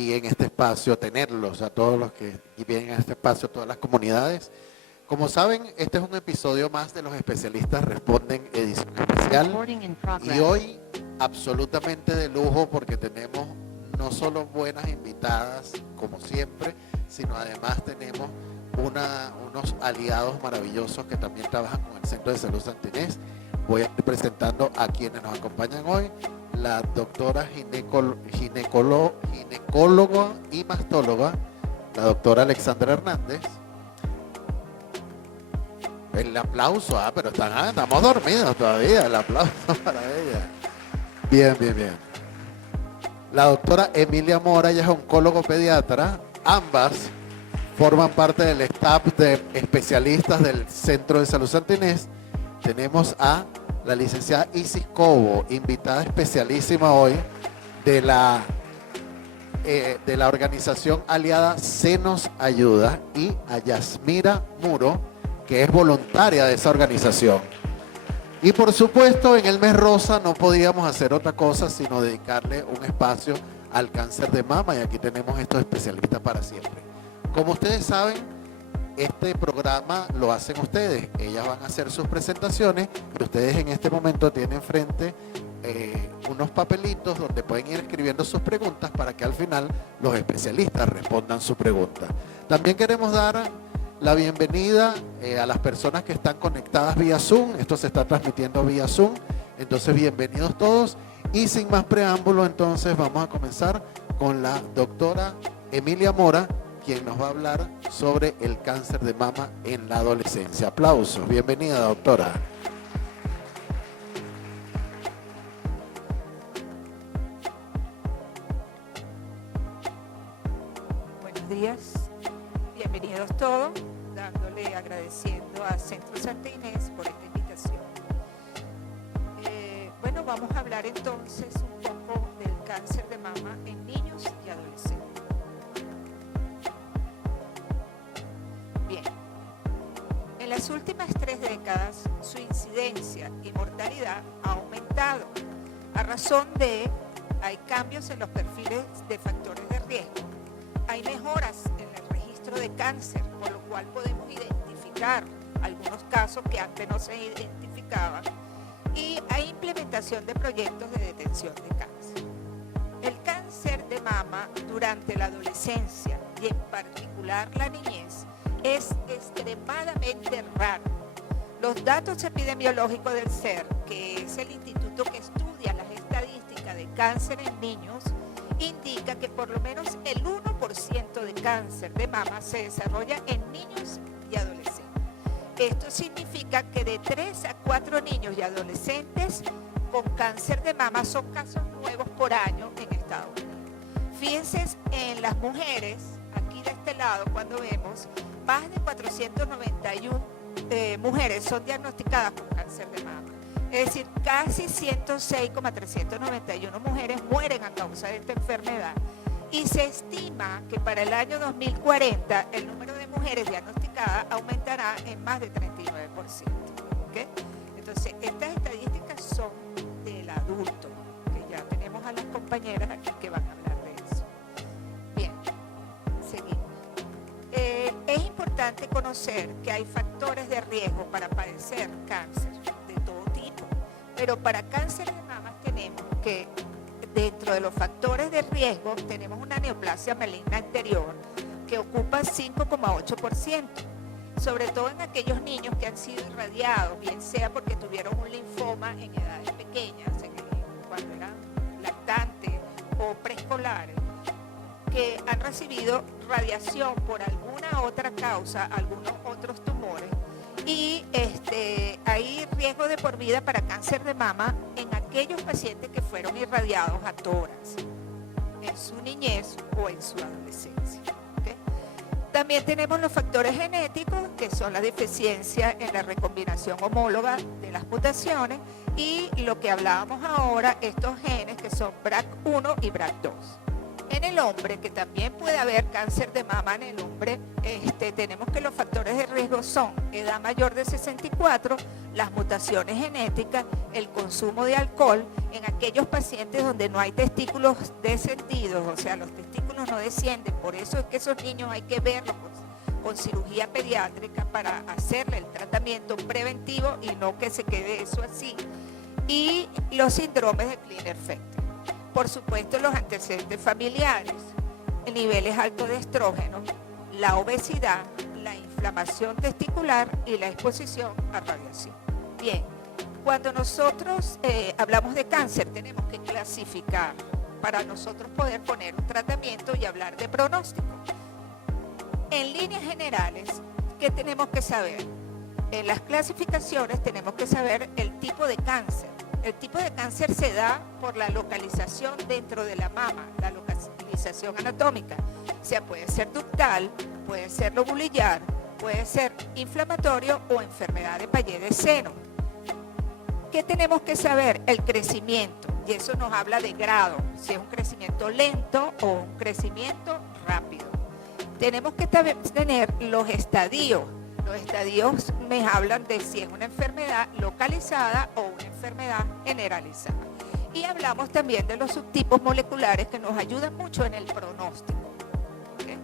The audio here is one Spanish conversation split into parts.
aquí en este espacio, tenerlos a todos los que vienen a este espacio, todas las comunidades. Como saben, este es un episodio más de Los Especialistas Responden, edición especial. Y hoy absolutamente de lujo porque tenemos no solo buenas invitadas, como siempre, sino además tenemos unos aliados maravillosos que también trabajan con el Centro de Salud Santa Inés. Voy a ir presentando a quienes nos acompañan hoy. La doctora ginecóloga y mastóloga, la doctora Alexandra Hernández. El aplauso, pero estamos dormidos todavía, el aplauso para ella. Bien, bien, bien. La doctora Emilia Mora, ella es oncólogo pediatra. Ambas forman parte del staff de especialistas del Centro de Salud Santa Inés. Tenemos a la licenciada Isis Cobo, invitada especialísima hoy de la organización aliada Senos Ayuda, y a Yasmira Muro, que es voluntaria de esa organización. Y por supuesto, en el mes rosa no podíamos hacer otra cosa sino dedicarle un espacio al cáncer de mama, y aquí tenemos estos especialistas para siempre. Como ustedes saben, este programa lo hacen ustedes. Ellas van a hacer sus presentaciones y ustedes en este momento tienen frente unos papelitos donde pueden ir escribiendo sus preguntas para que al final los especialistas respondan su pregunta. También queremos dar la bienvenida a las personas que están conectadas vía Zoom. Esto se está transmitiendo vía Zoom, entonces bienvenidos todos. Y sin más preámbulo, entonces vamos a comenzar con la doctora Emilia Mora, quien nos va a hablar sobre el cáncer de mama en la adolescencia. Aplausos. Bienvenida, doctora. Buenos días. Bienvenidos todos, agradeciendo a Centro Santa Inés por esta invitación. Bueno, vamos a hablar entonces un poco del cáncer de mama en niños y adolescentes. Bien, en las últimas 3 décadas su incidencia y mortalidad ha aumentado a razón de hay cambios en los perfiles de factores de riesgo, hay mejoras en el registro de cáncer, por lo cual podemos identificar algunos casos que antes no se identificaban, y hay implementación de proyectos de detención de cáncer. El cáncer de mama durante la adolescencia y en particular la niñez es extremadamente raro. Los datos epidemiológicos del CER, que es el instituto que estudia las estadísticas de cáncer en niños, indica que por lo menos el 1% de cáncer de mama se desarrolla en niños y adolescentes. Esto significa que de 3 a 4 niños y adolescentes con cáncer de mama son casos nuevos por año en Estados Unidos. Fíjense en las mujeres, aquí de este lado, cuando vemos, más de 491 mujeres son diagnosticadas con cáncer de mama. Es decir, casi 106,391 mujeres mueren a causa de esta enfermedad. Y se estima que para el año 2040 el número de mujeres diagnosticadas aumentará en más de 39%. ¿Okay? Entonces, estas estadísticas son del adulto, que ya tenemos a las compañeras aquí que van a hablar de eso. Bien, seguimos. Es importante conocer que hay factores de riesgo para padecer cáncer de todo tipo, pero para cáncer de mama tenemos que dentro de los factores de riesgo tenemos una neoplasia maligna anterior que ocupa 5,8%, sobre todo en aquellos niños que han sido irradiados, bien sea porque tuvieron un linfoma en edades pequeñas, cuando eran lactantes o preescolares, que han recibido radiación por alguna otra causa, algunos otros tumores, y hay riesgo de por vida para cáncer de mama en aquellos pacientes que fueron irradiados a tórax en su niñez o en su adolescencia. ¿Okay? También tenemos los factores genéticos, que son la deficiencia en la recombinación homóloga de las mutaciones, y lo que hablábamos ahora, estos genes que son BRCA1 y BRCA2. En el hombre, que también puede haber cáncer de mama en el hombre, tenemos que los factores de riesgo son edad mayor de 64, las mutaciones genéticas, el consumo de alcohol en aquellos pacientes donde no hay testículos descendidos, o sea, los testículos senos no descienden. Por eso es que esos niños hay que verlos con cirugía pediátrica para hacerle el tratamiento preventivo y no que se quede eso así. Y los síndromes de Klinefelter. Por supuesto, los antecedentes familiares, niveles altos de estrógeno, la obesidad, la inflamación testicular y la exposición a radiación. Bien, cuando nosotros hablamos de cáncer, tenemos que clasificar para nosotros poder poner un tratamiento y hablar de pronóstico. En líneas generales, ¿qué tenemos que saber? En las clasificaciones tenemos que saber el tipo de cáncer. El tipo de cáncer se da por la localización dentro de la mama, la localización anatómica. O sea, puede ser ductal, puede ser lobulillar, puede ser inflamatorio o enfermedad de Payet de seno. ¿Qué tenemos que saber? El crecimiento. Y eso nos habla de grado, si es un crecimiento lento o un crecimiento rápido. Tenemos que tener los estadios. Los estadios me hablan de si es una enfermedad localizada o una enfermedad generalizada. Y hablamos también de los subtipos moleculares que nos ayudan mucho en el pronóstico. ¿Okay?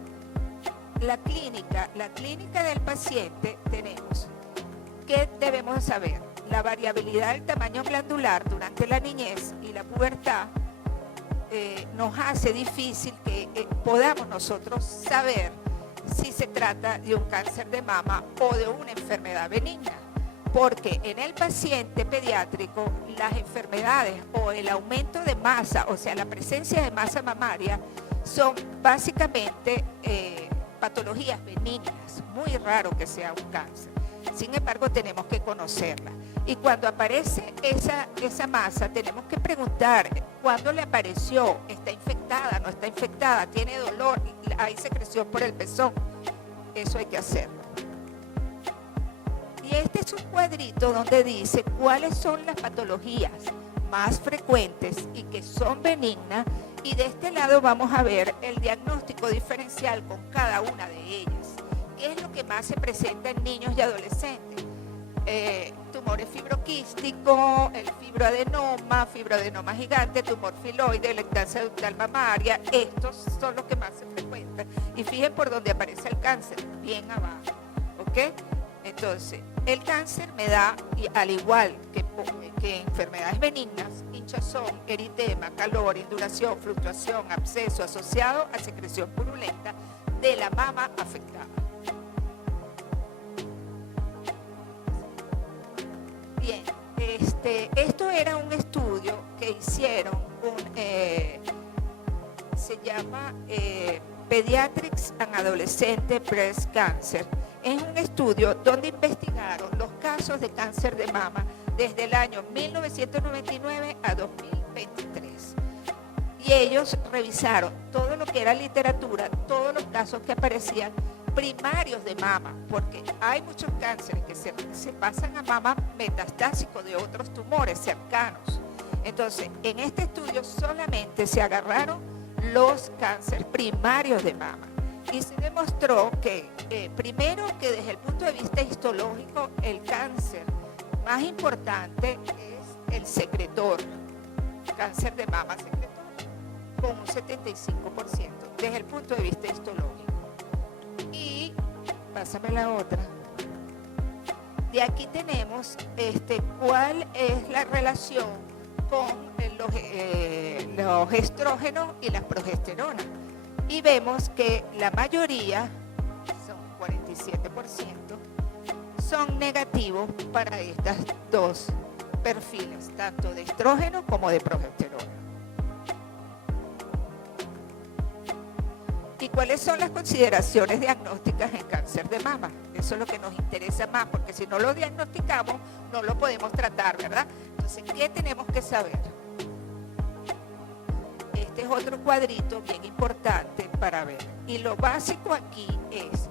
La clínica del paciente tenemos. ¿Qué debemos saber? La variabilidad del tamaño glandular durante la niñez y la pubertad nos hace difícil que podamos nosotros saber si se trata de un cáncer de mama o de una enfermedad benigna, porque en el paciente pediátrico las enfermedades o el aumento de masa, o sea, la presencia de masa mamaria, son básicamente patologías benignas, muy raro que sea un cáncer. Sin embargo, tenemos que conocerla. Y cuando aparece esa masa, tenemos que preguntar cuándo le apareció, está infectada, no está infectada, tiene dolor, hay secreción por el pezón. Eso hay que hacerlo. Y este es un cuadrito donde dice cuáles son las patologías más frecuentes y que son benignas. Y de este lado vamos a ver el diagnóstico diferencial con cada una de ellas. ¿Qué es lo que más se presenta en niños y adolescentes? Tumores fibroquísticos, el fibroadenoma gigante, tumor filoide, lactancia ductal mamaria. Estos son los que más se frecuentan. Y fíjense por dónde aparece el cáncer, bien abajo. ¿Ok? Entonces, el cáncer me da, y al igual que enfermedades benignas, hinchazón, eritema, calor, induración, fluctuación, absceso asociado a secreción purulenta de la mama afectada. Bien, esto era un estudio que hicieron, se llama Pediatrics and Adolescent Breast Cancer. Es un estudio donde investigaron los casos de cáncer de mama desde el año 1999 a 2023. Y ellos revisaron todo lo que era literatura, todos los casos que aparecían primarios de mama, porque hay muchos cánceres que se pasan a mama metastásico de otros tumores cercanos. Entonces, en este estudio solamente se agarraron los cánceres primarios de mama. Y se demostró que, primero, que desde el punto de vista histológico, el cáncer más importante es el secretor, cáncer de mama secretor, con un 75%, desde el punto de vista histológico. Y, pásame la otra, de aquí tenemos cuál es la relación con los estrógenos y las progesteronas. Y vemos que la mayoría, son 47%, son negativos para estos dos perfiles, tanto de estrógeno como de progesterona. ¿Y cuáles son las consideraciones diagnósticas en cáncer de mama? Eso es lo que nos interesa más, porque si no lo diagnosticamos, no lo podemos tratar, ¿verdad? Entonces, ¿qué tenemos que saber? Este es otro cuadrito bien importante para ver. Y lo básico aquí es,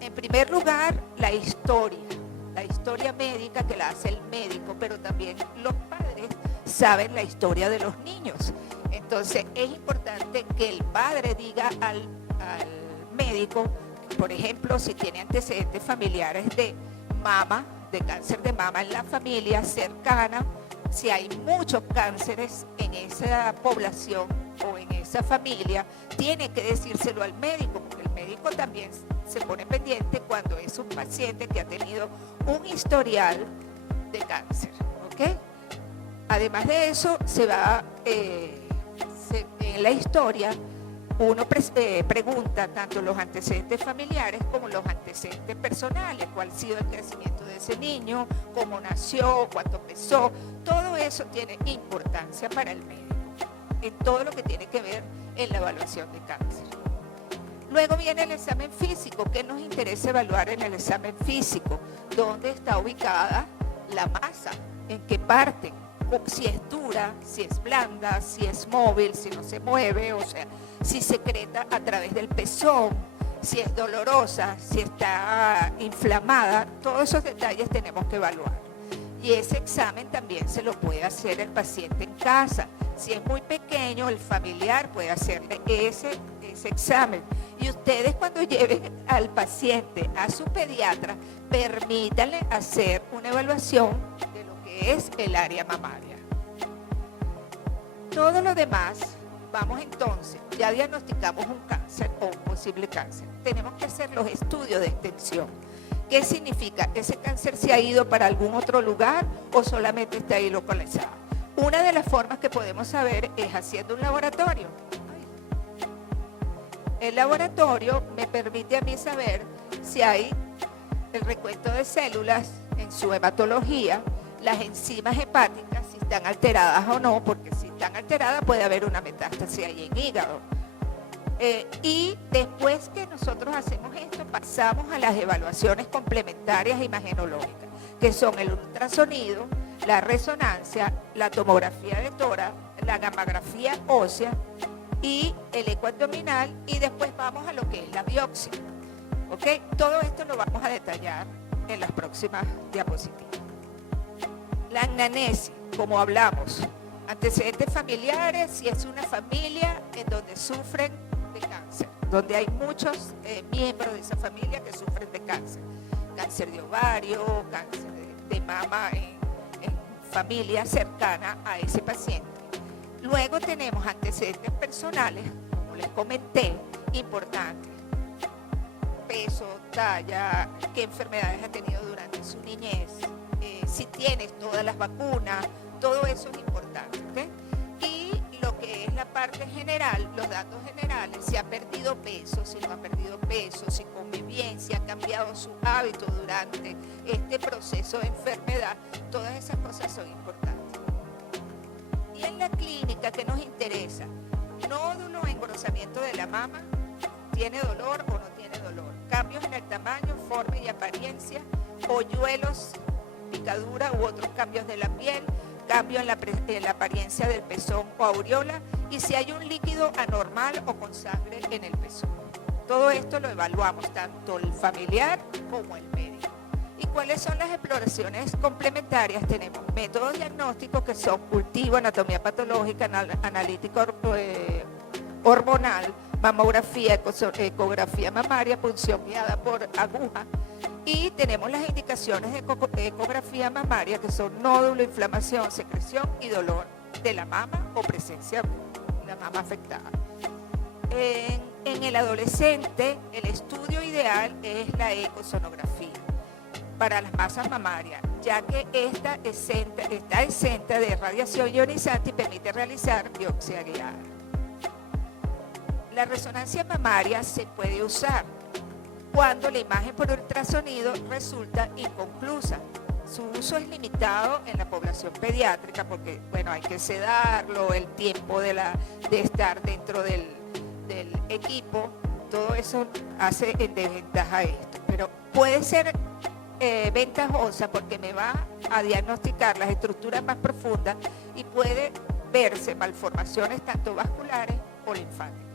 en primer lugar, la historia médica que la hace el médico, pero también los padres saben la historia de los niños. Entonces, es importante que el padre diga al médico, por ejemplo, si tiene antecedentes familiares de mama, de cáncer de mama en la familia cercana, si hay muchos cánceres en esa población o en esa familia, tiene que decírselo al médico, porque el médico también se pone pendiente cuando es un paciente que ha tenido un historial de cáncer, ¿ok? Además de eso, en la historia, uno pregunta tanto los antecedentes familiares como los antecedentes personales, cuál ha sido el crecimiento de ese niño, cómo nació, cuánto pesó. Todo eso tiene importancia para el médico, en todo lo que tiene que ver en la evaluación de cáncer. Luego viene el examen físico. ¿Qué nos interesa evaluar en el examen físico? ¿Dónde está ubicada la masa? ¿En qué parte? Si es dura, si es blanda, si es móvil, si no se mueve, o sea, si secreta a través del pezón, si es dolorosa, si está inflamada. Todos esos detalles tenemos que evaluar. Y ese examen también se lo puede hacer el paciente en casa. Si es muy pequeño, el familiar puede hacerle ese examen. Y ustedes, cuando lleven al paciente a su pediatra, permítanle hacer una evaluación de lo que es el área mamaria. Todo lo demás, vamos entonces, ya diagnosticamos un cáncer o un posible cáncer. Tenemos que hacer los estudios de extensión. ¿Qué significa? ¿Ese cáncer se ha ido para algún otro lugar o solamente está ahí localizado? Una de las formas que podemos saber es haciendo un laboratorio. El laboratorio me permite a mí saber si hay el recuento de células en su hematología, las enzimas hepáticas, si están alteradas o no, porque si están alteradas puede haber una metástasis ahí en hígado. Y después que nosotros hacemos esto, pasamos a las evaluaciones complementarias imagenológicas, que son el ultrasonido, la resonancia, la tomografía de tórax, la gammagrafía ósea y el eco abdominal, y después vamos a lo que es la biopsia. ¿Ok? Todo esto lo vamos a detallar en las próximas diapositivas. La anamnesis, como hablamos, antecedentes familiares, si es una familia en donde sufren de cáncer, donde hay muchos miembros de esa familia que sufren de cáncer. Cáncer de ovario, cáncer de mama en familia cercana a ese paciente. Luego tenemos antecedentes personales, como les comenté, importantes. Peso, talla, qué enfermedades ha tenido durante su niñez, si tienes todas las vacunas, todo eso es importante, ¿okay? Y lo que es la parte general, los datos generales, si ha perdido peso, si no ha perdido peso, si come bien, si ha cambiado su hábito durante este proceso de enfermedad, todas esas cosas son importantes. Y en la clínica, ¿qué nos interesa? Nódulo, engrosamiento de la mama, ¿tiene dolor o no tiene dolor? Cambios en el tamaño, forma y apariencia, hoyuelos, picadura u otros cambios de la piel, cambio en la apariencia del pezón o aureola, y si hay un líquido anormal o con sangre en el pezón. Todo esto lo evaluamos, tanto el familiar como el médico. ¿Y cuáles son las exploraciones complementarias? Tenemos métodos diagnósticos que son cultivo, anatomía patológica, analítica hormonal, mamografía, ecografía mamaria, punción guiada por aguja. Y tenemos las indicaciones de ecografía mamaria, que son nódulo, inflamación, secreción y dolor de la mama o presencia de la mama afectada. En el adolescente, el estudio ideal es la ecosonografía para las masas mamarias, ya que esta está exenta de radiación ionizante y permite realizar biopsia guiada. La resonancia mamaria se puede usar cuando la imagen por ultrasonido resulta inconclusa. Su uso es limitado en la población pediátrica porque, bueno, hay que sedarlo, el tiempo de estar dentro del equipo, todo eso hace en desventaja esto. Pero puede ser ventajosa porque me va a diagnosticar las estructuras más profundas y puede verse malformaciones tanto vasculares o linfáticas.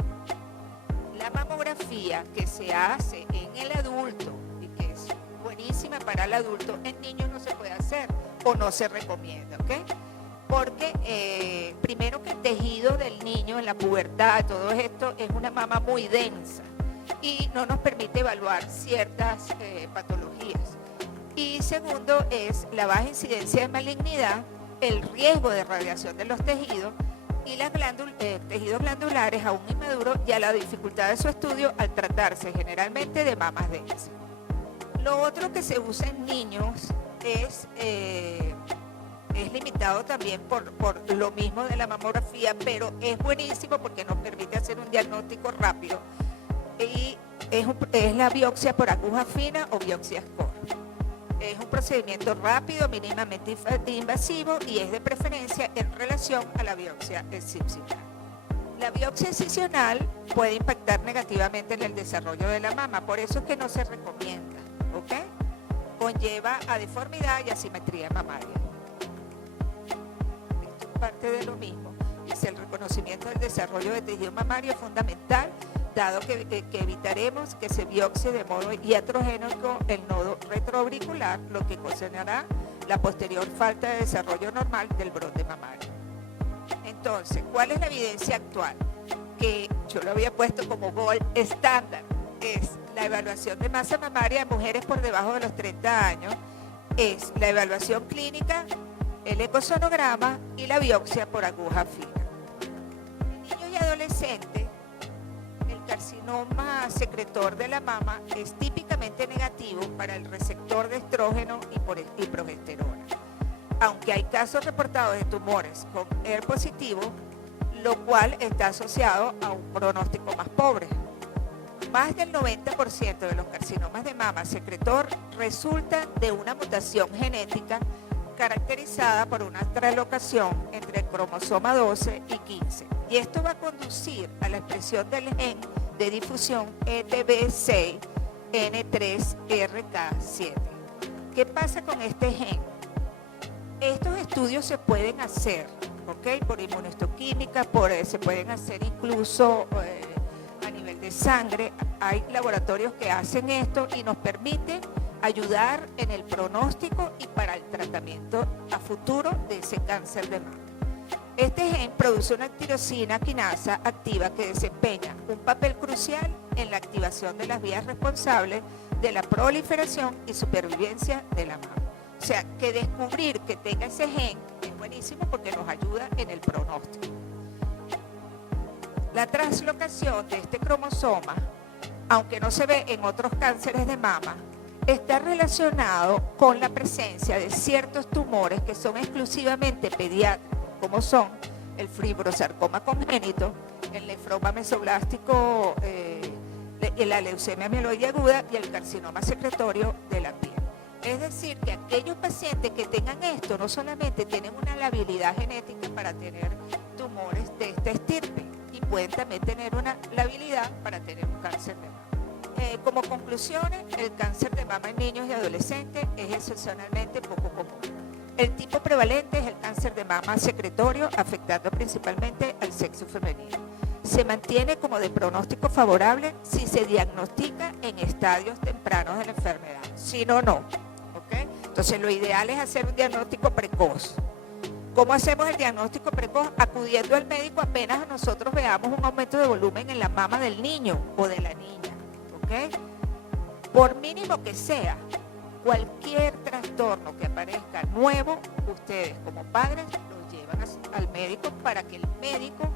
La mamografía que se hace en el adulto y que es buenísima para el adulto, en niños no se puede hacer o no se recomienda, ¿ok? Porque primero que el tejido del niño en la pubertad, todo esto es una mama muy densa y no nos permite evaluar ciertas patologías. Y segundo es la baja incidencia de malignidad, el riesgo de radiación de los tejidos y las tejidos glandulares aún inmaduros y a la dificultad de su estudio al tratarse generalmente de mamas densas. Lo otro que se usa en niños es limitado también por lo mismo de la mamografía, pero es buenísimo porque nos permite hacer un diagnóstico rápido y es la biopsia por aguja fina o biopsia score. Es un procedimiento rápido, mínimamente invasivo y es de preferencia en relación a la biopsia excisional. La biopsia excisional puede impactar negativamente en el desarrollo de la mama, por eso es que no se recomienda, ¿ok? Conlleva a deformidad y asimetría mamaria. Esto es parte de lo mismo. Dice, el reconocimiento del desarrollo de tejido mamario es fundamental, dado que evitaremos que se biopsie de modo iatrogénico el nodo retroauricular, lo que ocasionará la posterior falta de desarrollo normal del brote mamario. Entonces, ¿cuál es la evidencia actual? Que yo lo había puesto como gold estándar, es la evaluación de masa mamaria en mujeres por debajo de los 30 años, es la evaluación clínica, el ecosonograma y la biopsia por aguja fina. En niños y adolescentes, el carcinoma secretor de la mama es típicamente negativo para el receptor de estrógeno y progesterona. Aunque hay casos reportados de tumores con ER positivo, lo cual está asociado a un pronóstico más pobre. Más del 90% de los carcinomas de mama secretor resultan de una mutación genética caracterizada por una translocación entre el cromosoma 12 y 15. Y esto va a conducir a la expresión del gen de difusión ETB6 N3RK7. ¿Qué pasa con este gen? Estos estudios se pueden hacer, ¿ok? Por inmunohistoquímica, se pueden hacer incluso a nivel de sangre. Hay laboratorios que hacen esto y nos permiten ayudar en el pronóstico y para el tratamiento a futuro de ese cáncer de mama. Este gen produce una tirosina quinasa activa que desempeña un papel crucial en la activación de las vías responsables de la proliferación y supervivencia de la mama. O sea, que descubrir que tenga ese gen es buenísimo porque nos ayuda en el pronóstico. La translocación de este cromosoma, aunque no se ve en otros cánceres de mama, está relacionado con la presencia de ciertos tumores que son exclusivamente pediátricos, como son el fibrosarcoma congénito, el nefroma mesoblástico, la leucemia mieloide aguda y el carcinoma secretorio de la piel. Es decir, que aquellos pacientes que tengan esto no solamente tienen una labilidad genética para tener tumores de esta estirpe y pueden también tener una labilidad para tener un cáncer de mama. Como conclusiones, el cáncer de mama en niños y adolescentes es excepcionalmente poco común. El tipo prevalente es el cáncer de mama secretorio, afectando principalmente al sexo femenino. Se mantiene como de pronóstico favorable si se diagnostica en estadios tempranos de la enfermedad, si no, no. ¿Okay? Entonces, lo ideal es hacer un diagnóstico precoz. ¿Cómo hacemos el diagnóstico precoz? Acudiendo al médico apenas nosotros veamos un aumento de volumen en la mama del niño o de la niña. ¿Okay? Por mínimo que sea, cualquier trastorno que aparezca nuevo, ustedes como padres lo llevan al médico para que el médico,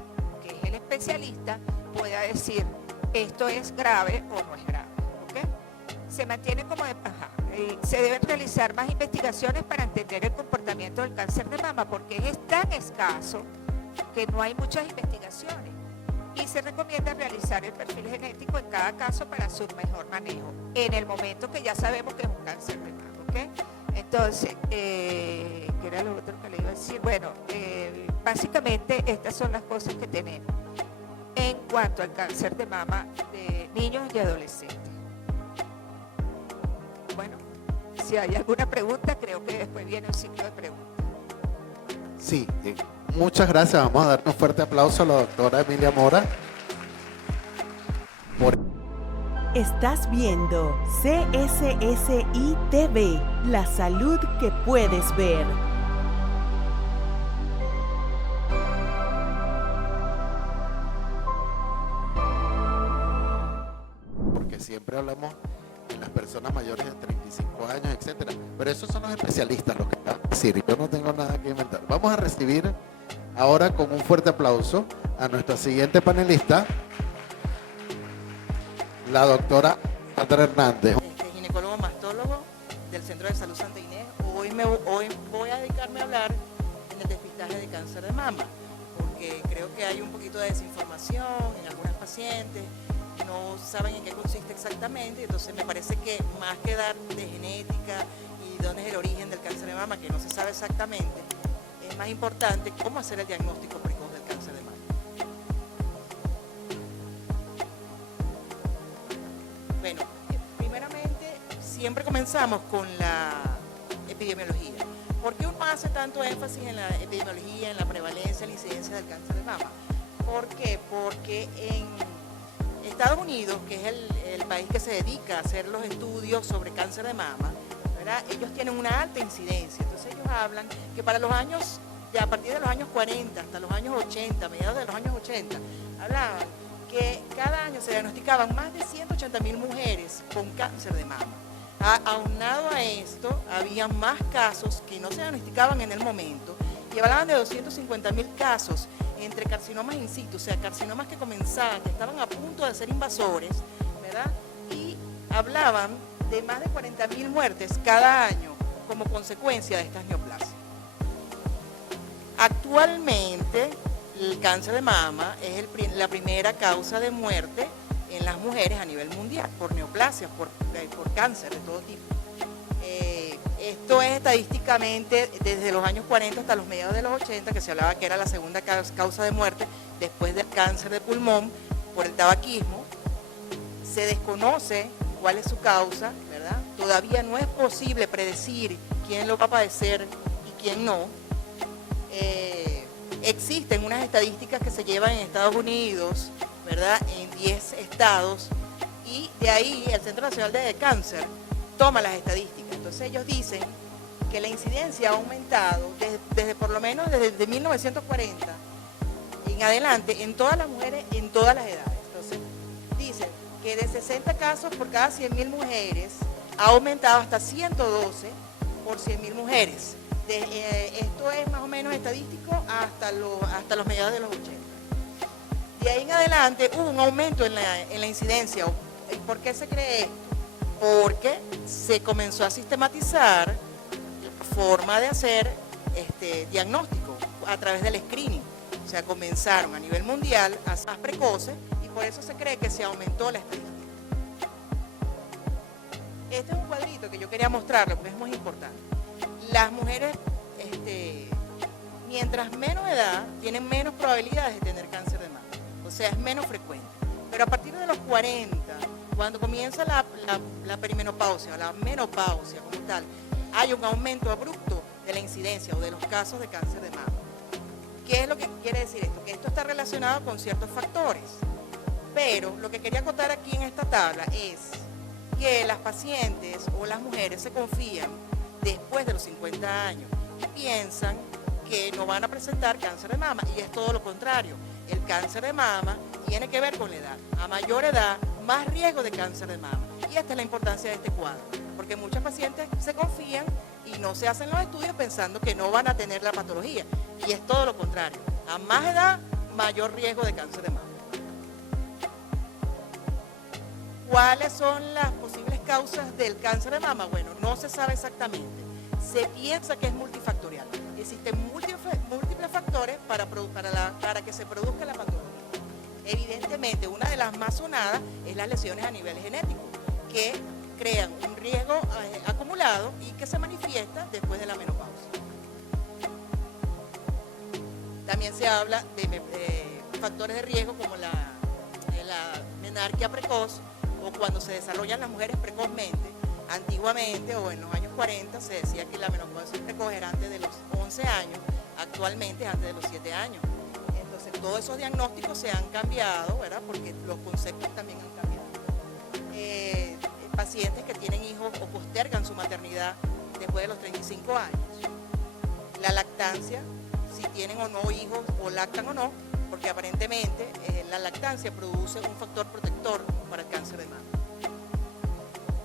que es el especialista, pueda decir esto es grave o no es grave. ¿Okay? Se mantiene como se deben realizar más investigaciones para entender el comportamiento del cáncer de mama porque es tan escaso que no hay muchas investigaciones. Y se recomienda realizar el perfil genético en cada caso para su mejor manejo, en el momento que ya sabemos que es un cáncer de mama, ¿ok? Entonces, ¿qué era lo otro que le iba a decir? Bueno, básicamente estas son las cosas que tenemos en cuanto al cáncer de mama de niños y adolescentes. Bueno, si hay alguna pregunta, creo que después viene un ciclo de preguntas. Sí, muchas gracias. Vamos a dar un fuerte aplauso a la doctora Emilia Mora. Estás viendo CSSI TV, la salud que puedes ver. Porque siempre hablamos en las personas mayores de 35 años, etcétera. Pero esos son los especialistas los que van a decir. Yo no tengo nada que inventar. Vamos a recibir Ahora con un fuerte aplauso a nuestra siguiente panelista, la doctora Sandra Hernández. Ginecólogo mastólogo del Centro de Salud Santa Inés. Hoy voy a dedicarme a hablar en el despistaje de cáncer de mama, porque creo que hay un poquito de desinformación en algunas pacientes, no saben en qué consiste exactamente, entonces me parece que más que dar de genética y dónde es el origen del cáncer de mama, que no se sabe exactamente, es más importante cómo hacer el diagnóstico precoz del cáncer de mama. Bueno, primeramente siempre comenzamos con la epidemiología. ¿Por qué uno hace tanto énfasis en la epidemiología, en la prevalencia, en la incidencia del cáncer de mama? ¿Por qué? Porque en Estados Unidos, que es el país que se dedica a hacer los estudios sobre cáncer de mama, ¿verdad? Ellos tienen una alta incidencia. Entonces ellos hablan que para los años, a partir de los años 40 hasta los años 80, mediados de los años 80, hablaban que cada año se diagnosticaban más de 180.000 mujeres con cáncer de mama. Aunado a esto, había más casos que no se diagnosticaban en el momento y hablaban de 250.000 casos entre carcinomas in situ, o sea, carcinomas que comenzaban, que estaban a punto de ser invasores, ¿verdad? Y hablaban de más de 40.000 muertes cada año como consecuencia de estas neoplasias. Actualmente, el cáncer de mama es la primera causa de muerte en las mujeres a nivel mundial, por neoplasias, por cáncer de todo tipo. Esto es estadísticamente desde los años 40 hasta los mediados de los 80, que se hablaba que era la segunda causa de muerte después del cáncer de pulmón por el tabaquismo. Se desconoce cuál es su causa, ¿verdad? Todavía no es posible predecir quién lo va a padecer y quién no. Existen unas estadísticas que se llevan en Estados Unidos, ¿verdad? En 10 estados, y de ahí el Centro Nacional de Cáncer toma las estadísticas. Entonces ellos dicen que la incidencia ha aumentado desde por lo menos desde 1940 en adelante en todas las mujeres, en todas las edades. Entonces dicen que de 60 casos por cada 100.000 mujeres ha aumentado hasta 112 por 100.000 mujeres. Esto es más o menos estadístico hasta los mediados de los 80. De ahí en adelante hubo un aumento en la incidencia. ¿Y por qué se cree esto? Porque se comenzó a sistematizar la forma de hacer diagnóstico a través del screening. O sea, comenzaron a nivel mundial a ser más precoces y por eso se cree que se aumentó la estadística. Este es un cuadrito que yo quería mostrarlo porque es muy importante. Las mujeres, mientras menos edad, tienen menos probabilidades de tener cáncer de mama. O sea, es menos frecuente. Pero a partir de los 40, cuando comienza la perimenopausia, la menopausia como tal, hay un aumento abrupto de la incidencia o de los casos de cáncer de mama. ¿Qué es lo que quiere decir esto? Que esto está relacionado con ciertos factores. Pero lo que quería contar aquí en esta tabla es que las pacientes o las mujeres se confían después de los 50 años y piensan que no van a presentar cáncer de mama, y es todo lo contrario. El cáncer de mama tiene que ver con la edad. A mayor edad, más riesgo de cáncer de mama. Y esta es la importancia de este cuadro, porque muchas pacientes se confían y no se hacen los estudios pensando que no van a tener la patología, y es todo lo contrario. A más edad, mayor riesgo de cáncer de mama. ¿Cuáles son las posibles causas del cáncer de mama? Bueno, no se sabe exactamente. Se piensa que es multifactorial. Existen múltiples factores para que se produzca la patología. Evidentemente, una de las más sonadas es las lesiones a nivel genético, que crean un riesgo acumulado y que se manifiesta después de la menopausia. También se habla de factores de riesgo como la menarquia precoz, o cuando se desarrollan las mujeres precozmente. Antiguamente o en los años 40 se decía que la menopausia precoz era antes de los 11 años, actualmente es antes de los 7 años. Entonces todos esos diagnósticos se han cambiado, ¿verdad? Porque los conceptos también han cambiado. Pacientes que tienen hijos o postergan su maternidad después de los 35 años. La lactancia, si tienen o no hijos o lactan o no, porque aparentemente la lactancia produce un factor protector para el cáncer de mama.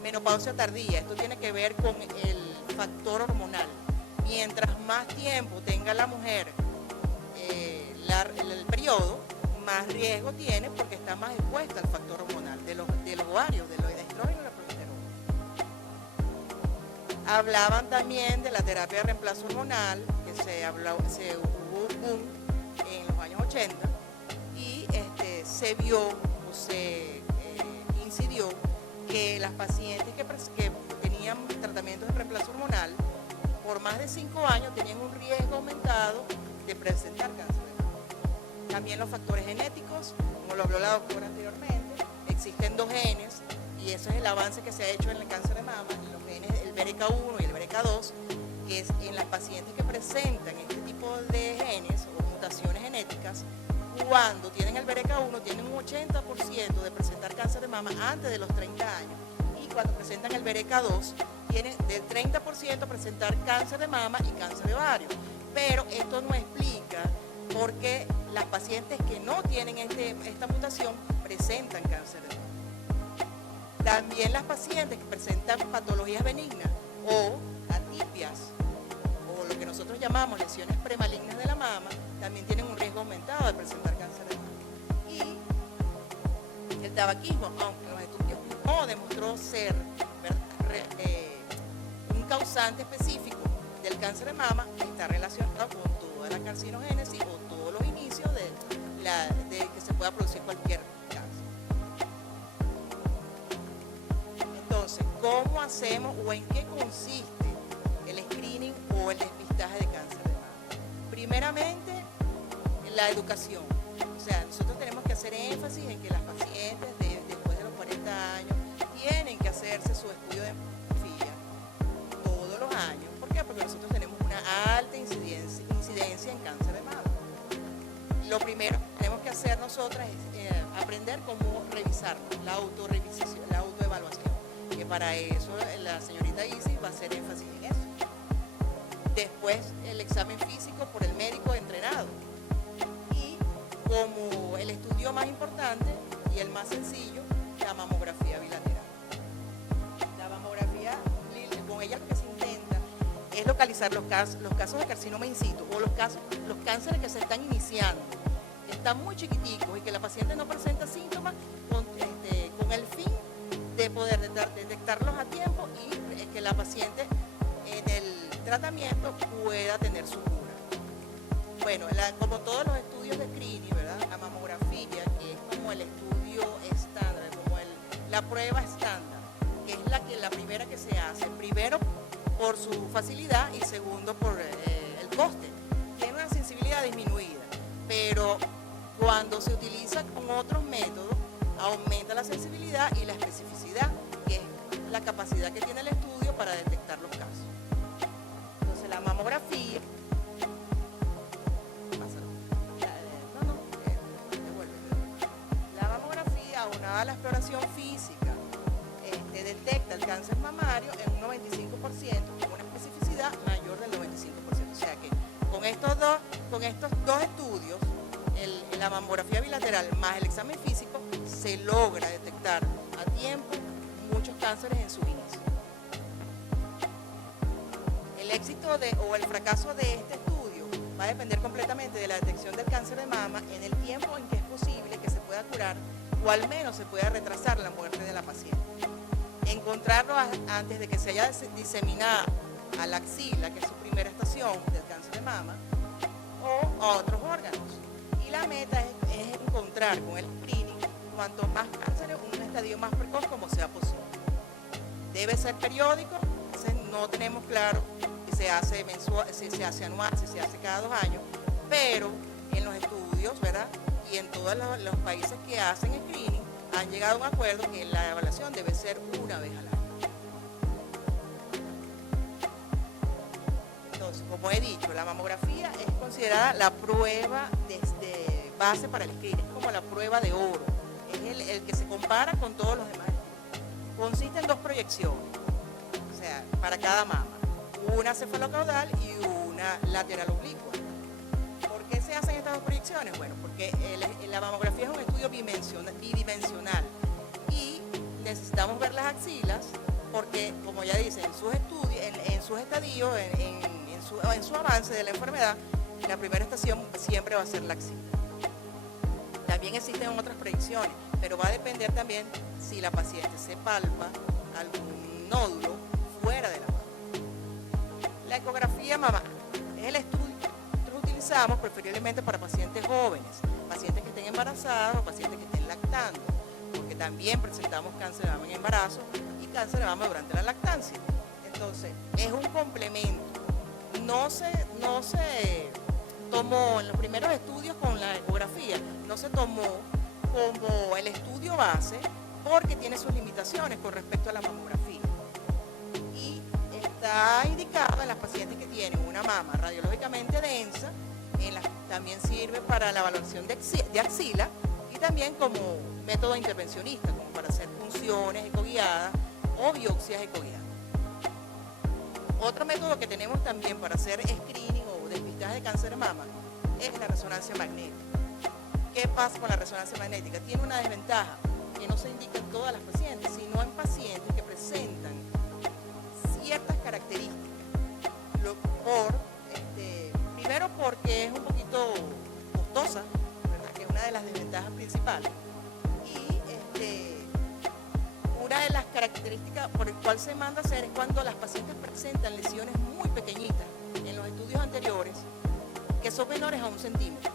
Menopausia tardía, esto tiene que ver con el factor hormonal. Mientras más tiempo tenga la mujer el periodo, más riesgo tiene porque está más expuesta al factor hormonal de los ovarios, de los estrógenos y la progesterona. Hablaban también de la terapia de reemplazo hormonal, que hubo un boom en los años 80 y se vio o se incidió que las pacientes que tenían tratamientos de reemplazo hormonal por más de 5 años tenían un riesgo aumentado de presentar cáncer de mama. También los factores genéticos, como lo habló la doctora anteriormente, existen 2 genes y eso es el avance que se ha hecho en el cáncer de mama, los genes, el BRCA1 y el BRCA2, que es en las pacientes que presentan este tipo de genes o mutaciones genéticas, cuando tienen el BRCA1 tienen un 80% de presentar cáncer de mama antes de los 30 años y cuando presentan el BRCA2 tienen del 30% presentar cáncer de mama y cáncer de ovario. Pero esto no explica por qué las pacientes que no tienen esta mutación presentan cáncer de mama. También las pacientes que presentan patologías benignas o atipias o lo que nosotros llamamos lesiones premalignas de la mama también tienen un riesgo aumentado de presentar cáncer de mama. Y el tabaquismo, aunque en los estudios no demostró ser un causante específico del cáncer de mama, está relacionado con toda la carcinogénesis o todos los inicios de que se pueda producir cualquier cáncer. Entonces, ¿cómo hacemos o en qué consiste el screening o el despistaje de cáncer de mama? Primeramente, en la educación. O sea, nosotros tenemos que hacer énfasis en que las pacientes después de los 40 años tienen que hacerse su estudio de mamografía todos los años. ¿Por qué? Porque nosotros tenemos una alta incidencia en cáncer de mama. Lo primero que tenemos que hacer nosotras es aprender cómo revisarnos, la autorrevisación, la autoevaluación. Que para eso la señorita Isis va a hacer énfasis en eso. Después el examen físico por el médico entrenado. Y como el estudio más importante y el más sencillo, la mamografía bilateral. La mamografía, con ella lo que se intenta es localizar los casos de carcinoma in situ o los cánceres que se están iniciando, que están muy chiquiticos y que la paciente no presenta síntomas con el fin de poder detectarlos a tiempo y que la paciente en el tratamiento pueda tener su cura. Bueno, como todos los estudios de screening, ¿verdad? La mamografía, que es como el estudio estándar, como la prueba estándar, que es la primera que se hace, primero por su facilidad y segundo por el coste. Tiene una sensibilidad disminuida, pero cuando se utiliza con otros métodos, aumenta la sensibilidad y la especificidad, que es la capacidad que tiene el estudio para detectar los casos. Entonces la mamografía, la mamografía aunada a la exploración física detecta el cáncer mamario en un 95% con una especificidad mayor del 95%. O sea que con estos dos estudios, la mamografía bilateral más el examen físico, se logra detectar a tiempo muchos cánceres en su inicio. El éxito o el fracaso de este estudio va a depender completamente de la detección del cáncer de mama en el tiempo en que es posible que se pueda curar o al menos se pueda retrasar la muerte de la paciente. Encontrarlo antes de que se haya diseminado a la axila, que es su primera estación del cáncer de mama, o a otros órganos. Y la meta es encontrar con el screening cuanto más cánceres, un estadio más precoz como sea posible. Debe ser periódico, entonces no tenemos claro si se hace mensual, si se hace anual, si se hace cada 2 años, pero en los estudios, ¿verdad? Y en todos los países que hacen screening han llegado a un acuerdo que la evaluación debe ser una vez al año. Entonces, como he dicho, la mamografía es considerada la prueba desde base para el screening, es como la prueba de oro, es el que se compara con todos los demás. Consiste en 2 proyecciones, o sea, para cada mama, una cefalocaudal y una lateral oblicua. ¿Por qué se hacen estas 2 proyecciones? Bueno, porque la mamografía es un estudio bidimensional y necesitamos ver las axilas porque, como ya dice, en sus estudios, en sus estadios, en su avance de la enfermedad, la primera estación siempre va a ser la axila. También existen otras predicciones, pero va a depender también si la paciente se palpa algún nódulo fuera de la mama. La ecografía mamar es el estudio que nosotros utilizamos preferiblemente para pacientes jóvenes, pacientes que estén embarazadas o pacientes que estén lactando, porque también presentamos cáncer de mama en embarazo y cáncer de mama durante la lactancia. Entonces, es un complemento. No se tomó en los primeros estudios con la ecografía, no se tomó como el estudio base porque tiene sus limitaciones con respecto a la mamografía. Y está indicado en las pacientes que tienen una mama radiológicamente densa, también sirve para la evaluación de axila y también como método intervencionista, como para hacer punciones ecoguiadas o biopsias ecoguiadas. Otro método que tenemos también para hacer screening o despistaje de cáncer de mama es la resonancia magnética. ¿Qué pasa con la resonancia magnética? Tiene una desventaja que no se indica en todas las pacientes, sino en pacientes que presentan ciertas características. Primero porque es un poquito costosa, ¿verdad? Que es una de las desventajas principales. Y una de las características por el cual se manda a hacer es cuando las pacientes presentan lesiones muy pequeñitas en los estudios anteriores, que son menores a 1 centímetro.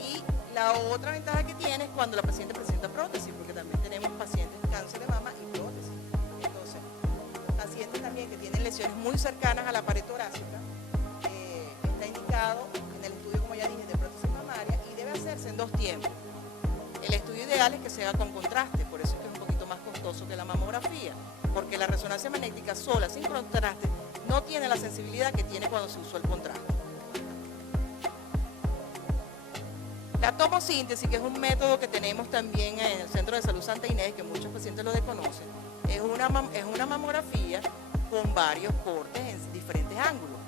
Y la otra ventaja que tiene es cuando la paciente presenta prótesis, porque también tenemos pacientes con cáncer de mama y prótesis. Entonces, pacientes también que tienen lesiones muy cercanas a la pared torácica, está indicado en el estudio, como ya dije, de prótesis mamaria y debe hacerse en 2 tiempos. El estudio ideal es que se haga con contraste, por eso es que es un poquito más costoso que la mamografía, porque la resonancia magnética sola, sin contraste, no tiene la sensibilidad que tiene cuando se usó el contraste. La tomosíntesis, que es un método que tenemos también en el Centro de Salud Santa Inés, que muchos pacientes lo desconocen, es una mamografía con varios cortes en diferentes ángulos.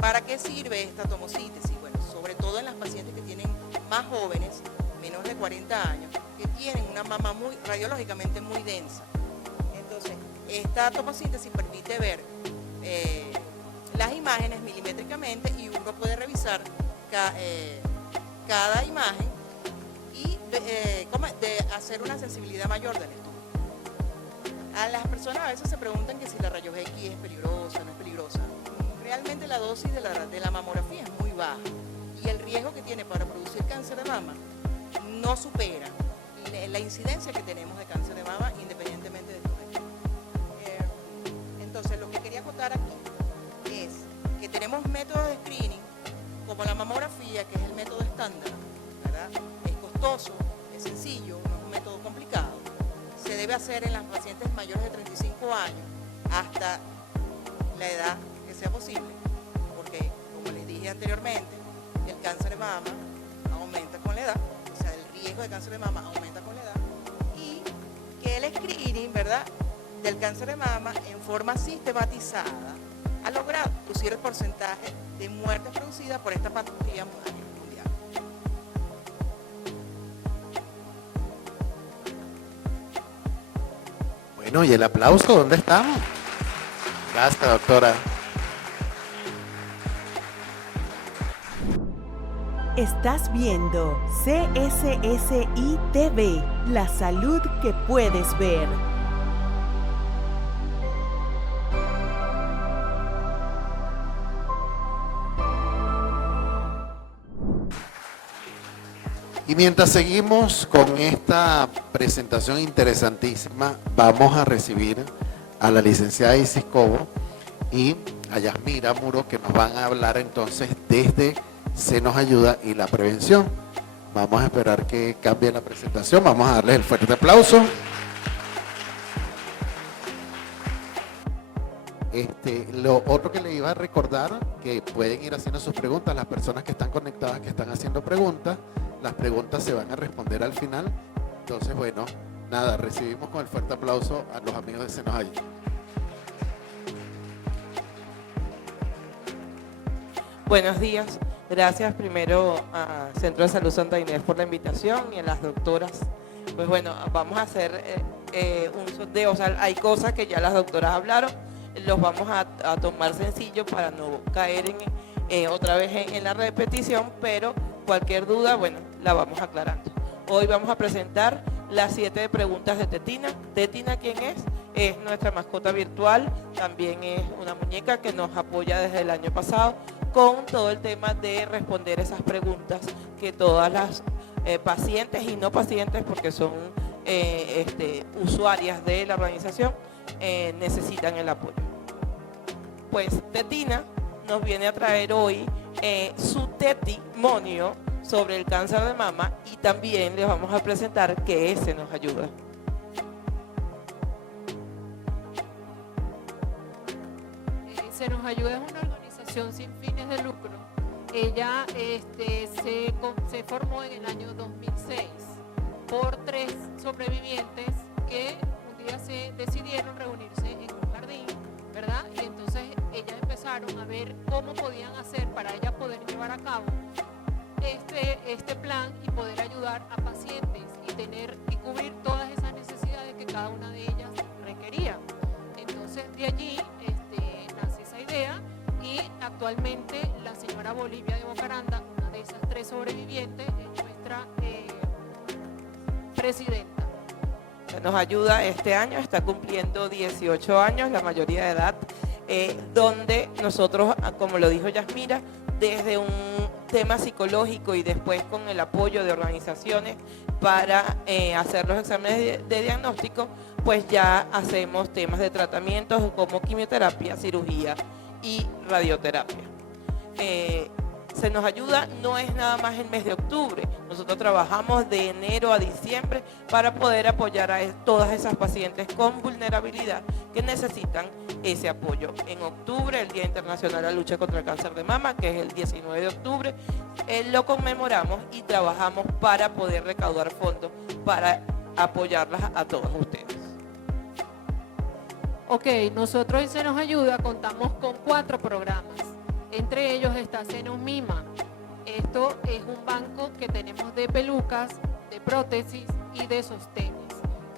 ¿Para qué sirve esta tomosíntesis? Bueno, sobre todo en las pacientes que tienen más jóvenes, menos de 40 años, que tienen una mama radiológicamente muy densa. Entonces, esta tomosíntesis permite ver las imágenes milimétricamente y uno puede revisar cada imagen y hacer una sensibilidad mayor del estudio. A las personas a veces se preguntan que si la rayos X es peligrosa o no es peligrosa. Realmente la dosis de la mamografía es muy baja y el riesgo que tiene para producir cáncer de mama no supera la incidencia que tenemos de cáncer de mama independientemente de estos estudios. Entonces, lo que quería acotar aquí es que tenemos métodos de screening como la mamografía, que es el método estándar, ¿verdad? Es costoso, es sencillo, no es un método complicado. Se debe hacer en las pacientes mayores de 35 años hasta la edad que sea posible, porque, como les dije anteriormente, el cáncer de mama aumenta con la edad, o sea, el riesgo de cáncer de mama aumenta con la edad, y que el screening, ¿verdad?, del cáncer de mama en forma sistematizada ha logrado reducir el porcentaje de muertes producidas por esta patología mundial. Bueno, ¿y el aplauso dónde estamos? Gracias, doctora. Estás viendo CSSI TV, la salud que puedes ver. Y mientras seguimos con esta presentación interesantísima, vamos a recibir a la licenciada Isis Cobo y a Yasmira Muro, que nos van a hablar entonces desde Se Nos Ayuda y la prevención. Vamos a esperar que cambie la presentación. Vamos a darles el fuerte aplauso. Lo otro que le iba a recordar, que pueden ir haciendo sus preguntas, las personas que están conectadas, que están haciendo preguntas, las preguntas se van a responder al final. Entonces, bueno, nada, recibimos con el fuerte aplauso a los amigos de Se Nos Ayuda. Buenos días. Gracias primero a Centro de Salud Santa Inés por la invitación y a las doctoras. Pues bueno, vamos a hacer un sondeo. O sea, hay cosas que ya las doctoras hablaron, los vamos a tomar sencillo para no caer otra vez en la repetición, pero cualquier duda, bueno, la vamos aclarando. Hoy vamos a presentar las 7 preguntas de Tetina. Tetina, ¿quién es? Es nuestra mascota virtual, también es una muñeca que nos apoya desde el año pasado con todo el tema de responder esas preguntas que todas las pacientes y no pacientes, porque son usuarias de la organización, necesitan el apoyo. Pues Tetina nos viene a traer hoy su testimonio sobre el cáncer de mama y también les vamos a presentar que Se Nos Ayuda. Se Nos Ayuda es una organización sin fines de lucro. Ella se formó en el año 2006 por 3 sobrevivientes que un día se decidieron reunirse en un jardín, ¿verdad? Y entonces ellas empezaron a ver cómo podían hacer para ellas poder llevar a cabo este plan y poder ayudar a pacientes y cubrir todas esas necesidades que cada una de ellas requería. Entonces de allí nace esa idea y actualmente la señora Bolivia de Bocaranda, una de esas 3 sobrevivientes, es nuestra presidenta. Se Nos Ayuda este año está cumpliendo 18 años, la mayoría de edad, donde nosotros, como lo dijo Yasmira, desde un tema psicológico y después con el apoyo de organizaciones para hacer los exámenes de diagnóstico, pues ya hacemos temas de tratamientos como quimioterapia, cirugía y radioterapia. Se Nos Ayuda no es nada más el mes de octubre. Nosotros trabajamos de enero a diciembre para poder apoyar a todas esas pacientes con vulnerabilidad que necesitan ese apoyo. En octubre, el Día Internacional de la Lucha contra el Cáncer de Mama, que es el 19 de octubre, lo conmemoramos y trabajamos para poder recaudar fondos para apoyarlas a todos ustedes. Ok, nosotros en Se Nos Ayuda contamos con 4 programas. Entre ellos está Se Nos Mima. Esto es un banco que tenemos de pelucas, de prótesis y de sostenes.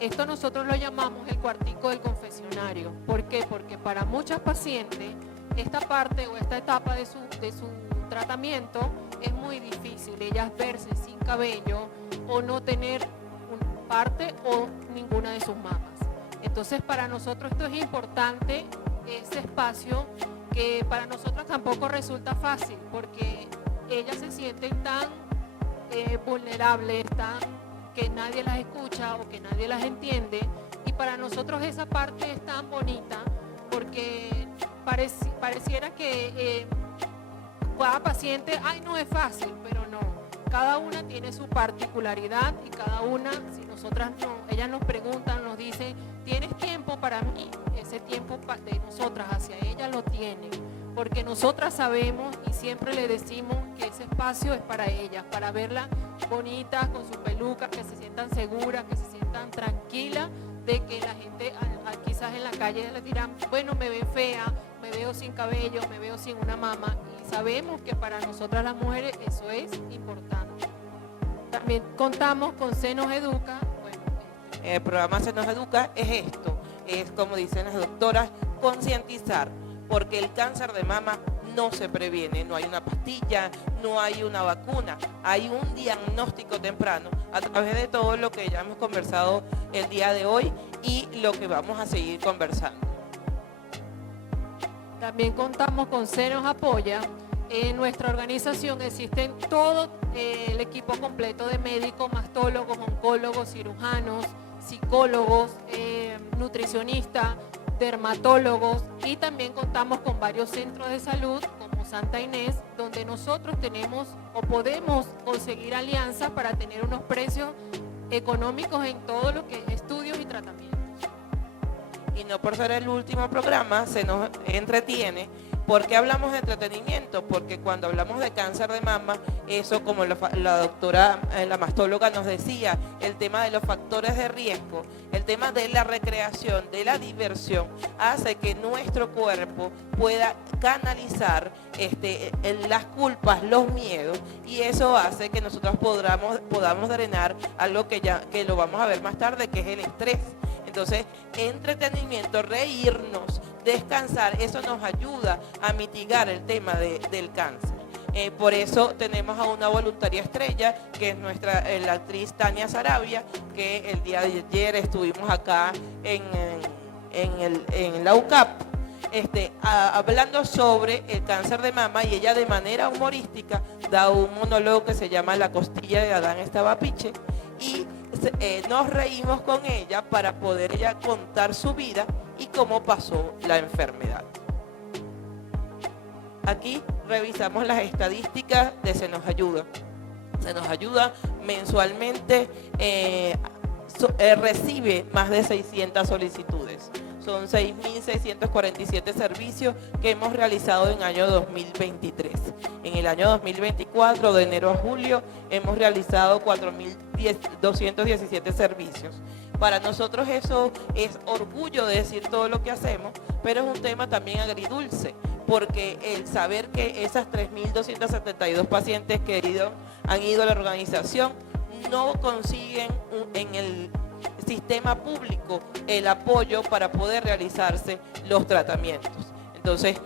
Esto nosotros lo llamamos el cuartico del confesionario. ¿Por qué? Porque para muchas pacientes esta parte o esta etapa de su tratamiento es muy difícil. Ellas verse sin cabello o no tener parte o ninguna de sus mamas. Entonces para nosotros esto es importante, ese espacio que para nosotras tampoco resulta fácil porque ellas se sienten tan vulnerables, que nadie las escucha o que nadie las entiende, y para nosotros esa parte es tan bonita porque pareciera que cada paciente, ay, no es fácil, pero no, cada una tiene su particularidad y cada una, si nosotras no, ellas nos preguntan, nos dicen, ¿tienes tiempo para mí? Ese tiempo de nosotras hacia ellas lo tienen, porque nosotras sabemos y siempre le decimos que ese espacio es para ellas, para verlas bonitas, con su peluca, que se sientan seguras, que se sientan tranquilas, de que la gente quizás en la calle les dirán, bueno, me ven fea, me veo sin cabello, me veo sin una mama, y sabemos que para nosotras las mujeres eso es importante. También contamos con Se Nos Educa. Bueno, el programa Se Nos Educa es esto, es como dicen las doctoras, concientizar, porque el cáncer de mama no se previene, no hay una pastilla, no hay una vacuna, hay un diagnóstico temprano a través de todo lo que ya hemos conversado el día de hoy y lo que vamos a seguir conversando. También contamos con Se Nos Apoya. En nuestra organización existen todo el equipo completo de médicos, mastólogos, oncólogos, cirujanos, psicólogos, nutricionistas, dermatólogos, y también contamos con varios centros de salud como Santa Inés, donde nosotros tenemos o podemos conseguir alianzas para tener unos precios económicos en todo lo que es estudios y tratamientos. Y no por ser el último programa, se nos entretiene. ¿Por qué hablamos de entretenimiento? Porque cuando hablamos de cáncer de mama, eso como la doctora, la mastóloga nos decía, el tema de los factores de riesgo, el tema de la recreación, de la diversión, hace que nuestro cuerpo pueda canalizar las culpas, los miedos, y eso hace que nosotros podamos drenar algo que lo vamos a ver más tarde, que es el estrés. Entonces, entretenimiento, reírnos, descansar, eso nos ayuda a mitigar el tema del cáncer. Por eso tenemos a una voluntaria estrella, que es la actriz Tania Sarabia, que el día de ayer estuvimos acá en la UCAP, hablando sobre el cáncer de mama, y ella de manera humorística da un monólogo que se llama La costilla de Adán estaba piche, y nos reímos con ella para poder ella contar su vida y cómo pasó la enfermedad. Aquí revisamos las estadísticas de Se Nos Ayuda. Se Nos Ayuda mensualmente recibe más de 600 solicitudes. Son 6.647 servicios que hemos realizado en el año 2023. En el año 2024, de enero a julio, hemos realizado 4.217 servicios. Para nosotros eso es orgullo de decir todo lo que hacemos, pero es un tema también agridulce, porque el saber que esas 3.272 pacientes que han ido a la organización no consiguen en el sistema público el apoyo para poder realizarse los tratamientos. Entonces,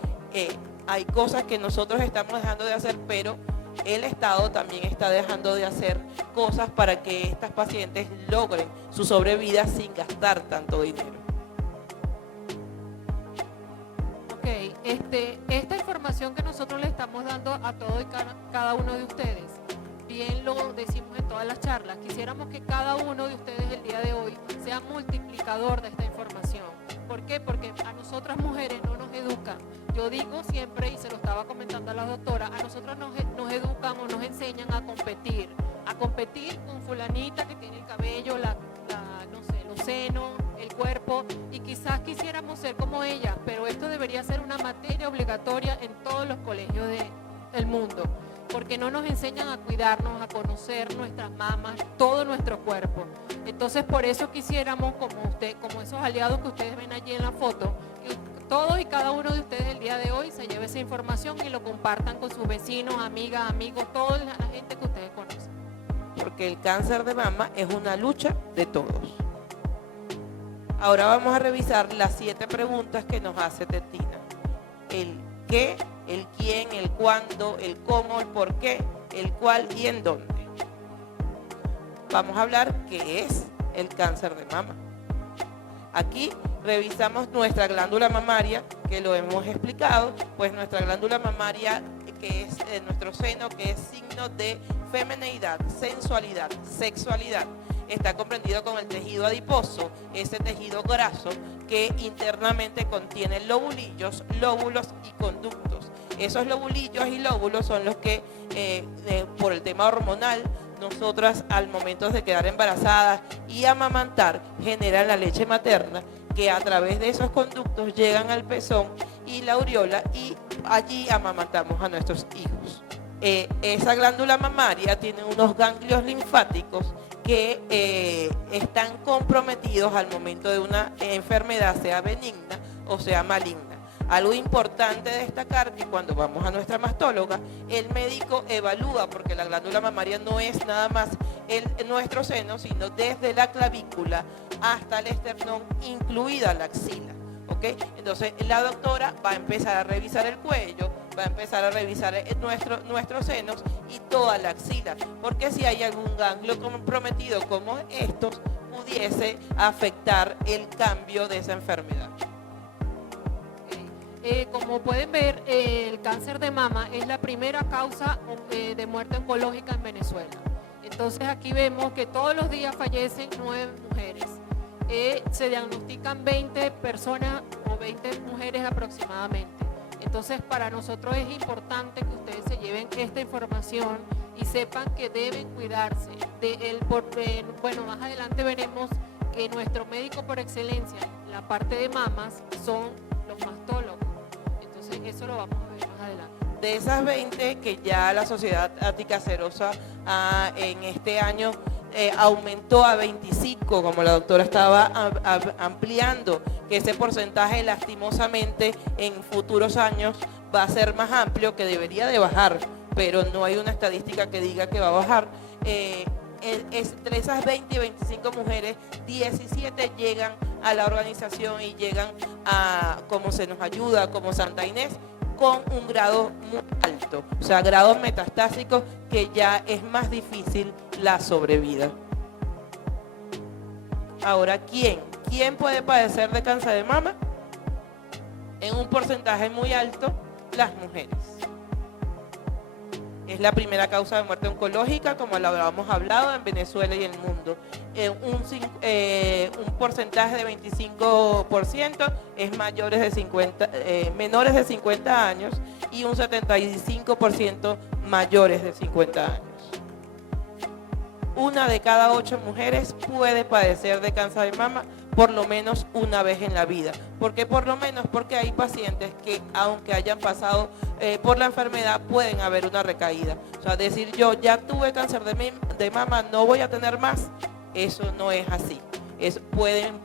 hay cosas que nosotros estamos dejando de hacer, pero el Estado también está dejando de hacer cosas para que estas pacientes logren su sobrevida sin gastar tanto dinero. Ok, esta información que nosotros le estamos dando a todo y cada uno de ustedes, bien lo decimos en todas las charlas, quisiéramos que cada uno de ustedes el día de hoy sea multiplicador de esta información. ¿Por qué? Porque a nosotras mujeres no nos educan. Yo digo siempre, y se lo estaba comentando a la doctora, a nosotros nos educan o nos enseñan a competir con fulanita que tiene el cabello, no sé, los senos, el cuerpo, y quizás quisiéramos ser como ella, pero esto debería ser una materia obligatoria en todos los colegios del mundo, porque no nos enseñan a cuidarnos, a conocer nuestras mamas, todo nuestro cuerpo. Entonces, por eso quisiéramos, como esos aliados que ustedes ven allí en la foto, que todos y cada uno de ustedes el día de hoy se lleve esa información y lo compartan con sus vecinos, amigas, amigos, toda la gente que ustedes conocen. Porque el cáncer de mama es una lucha de todos. Ahora vamos a revisar las 7 preguntas que nos hace Tetina. El qué, el quién, el cuándo, el cómo, el por qué, el cuál y en dónde. Vamos a hablar qué es el cáncer de mama. Aquí revisamos nuestra glándula mamaria, que lo hemos explicado, pues nuestra glándula mamaria, que es nuestro seno, que es signo de femineidad, sensualidad, sexualidad, está comprendido con el tejido adiposo, ese tejido graso que internamente contiene lobulillos, lóbulos y conductos. Esos lobulillos y lóbulos son los que, por el tema hormonal, nosotras al momento de quedar embarazadas y amamantar, generan la leche materna, que a través de esos conductos llegan al pezón y la aureola, y allí amamantamos a nuestros hijos. Esa glándula mamaria tiene unos ganglios linfáticos que están comprometidos al momento de una enfermedad, sea benigna o sea maligna. Algo importante destacar que cuando vamos a nuestra mastóloga, el médico evalúa, porque la glándula mamaria no es nada más nuestro seno, sino desde la clavícula hasta el esternón, incluida la axila. ¿Okay? Entonces la doctora va a empezar a revisar el cuello, va a empezar a revisar nuestros senos y toda la axila, porque si hay algún ganglio comprometido como estos, pudiese afectar el cambio de esa enfermedad. Como pueden ver, el cáncer de mama es la primera causa de muerte oncológica en Venezuela. Entonces aquí vemos que todos los días fallecen 9 mujeres. Se diagnostican 20 personas o 20 mujeres aproximadamente. Entonces para nosotros es importante que ustedes se lleven esta información y sepan que deben cuidarse. Bueno, más adelante veremos que nuestro médico por excelencia en la parte de mamas son los mastólogos. Entonces eso lo vamos a ver más adelante. De esas 20 que ya la Sociedad Anticancerosa en este año aumentó a 25, como la doctora estaba ampliando, que ese porcentaje lastimosamente en futuros años va a ser más amplio, que debería de bajar, pero no hay una estadística que diga que va a bajar. Entre esas 20 y 25 mujeres, 17 llegan a la organización y llegan a como Se Nos Ayuda, como Santa Inés, con un grado muy alto, o sea, grados metastásicos que ya es más difícil la sobrevida. Ahora, ¿quién puede padecer de cáncer de mama? En un porcentaje muy alto, las mujeres. Es la primera causa de muerte oncológica, como lo habíamos hablado, en Venezuela y en el mundo. Un porcentaje de 25% es menores de 50 años y un 75% mayores de 50 años. 1 de cada 8 mujeres puede padecer de cáncer de mama por lo menos una vez en la vida. ¿Por qué por lo menos? Porque hay pacientes que, aunque hayan pasado por la enfermedad, pueden haber una recaída. O sea, decir yo ya tuve cáncer de mama, no voy a tener más, eso no es así. Pueden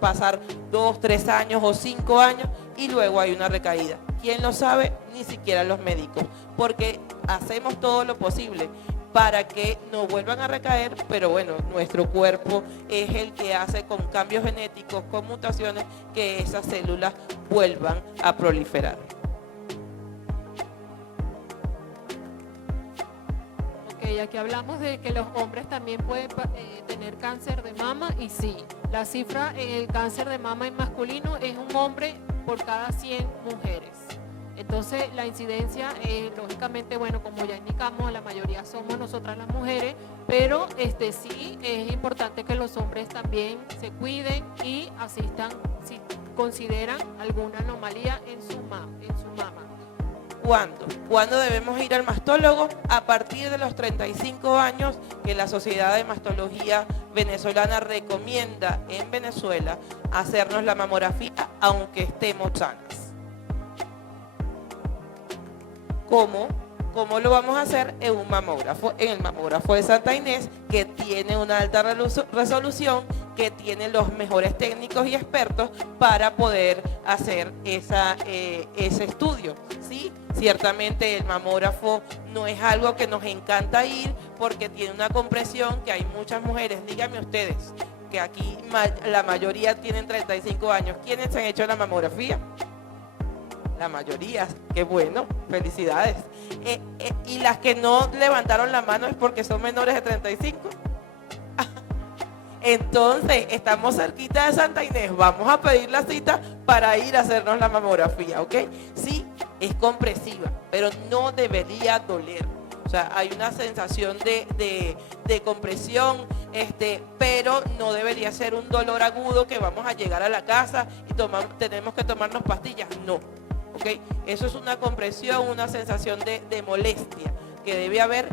pasar 2, 3 años o 5 años y luego hay una recaída. ¿Quién lo sabe? Ni siquiera los médicos, porque hacemos todo lo posible para que no vuelvan a recaer, pero bueno, nuestro cuerpo es el que hace con cambios genéticos, con mutaciones, que esas células vuelvan a proliferar. Ok, aquí hablamos de que los hombres también pueden tener cáncer de mama, y sí, la cifra en el cáncer de mama en masculino es un hombre por cada 100 mujeres. Entonces la incidencia, lógicamente, bueno, como ya indicamos, la mayoría somos nosotras las mujeres, pero sí es importante que los hombres también se cuiden y asistan si consideran alguna anomalía en su mama. ¿Cuándo debemos ir al mastólogo? A partir de los 35 años, que la Sociedad de Mastología Venezolana recomienda en Venezuela hacernos la mamografía aunque estemos sanas. ¿Cómo lo vamos a hacer? En un mamógrafo, en el mamógrafo de Santa Inés, que tiene una alta resolución, que tiene los mejores técnicos y expertos para poder hacer ese estudio, ¿sí? Ciertamente el mamógrafo no es algo que nos encanta ir porque tiene una compresión que hay muchas mujeres, díganme ustedes, que aquí la mayoría tienen 35 años. ¿Quiénes se han hecho la mamografía? La mayoría, qué bueno, felicidades. Y las que no levantaron la mano es porque son menores de 35. Entonces, estamos cerquita de Santa Inés, vamos a pedir la cita para ir a hacernos la mamografía, ¿ok? Sí, es compresiva, pero no debería doler. O sea, hay una sensación de compresión, pero no debería ser un dolor agudo que vamos a llegar a la casa y tenemos que tomarnos pastillas, no. ¿Okay? Eso es una compresión, una sensación de molestia que debe haber,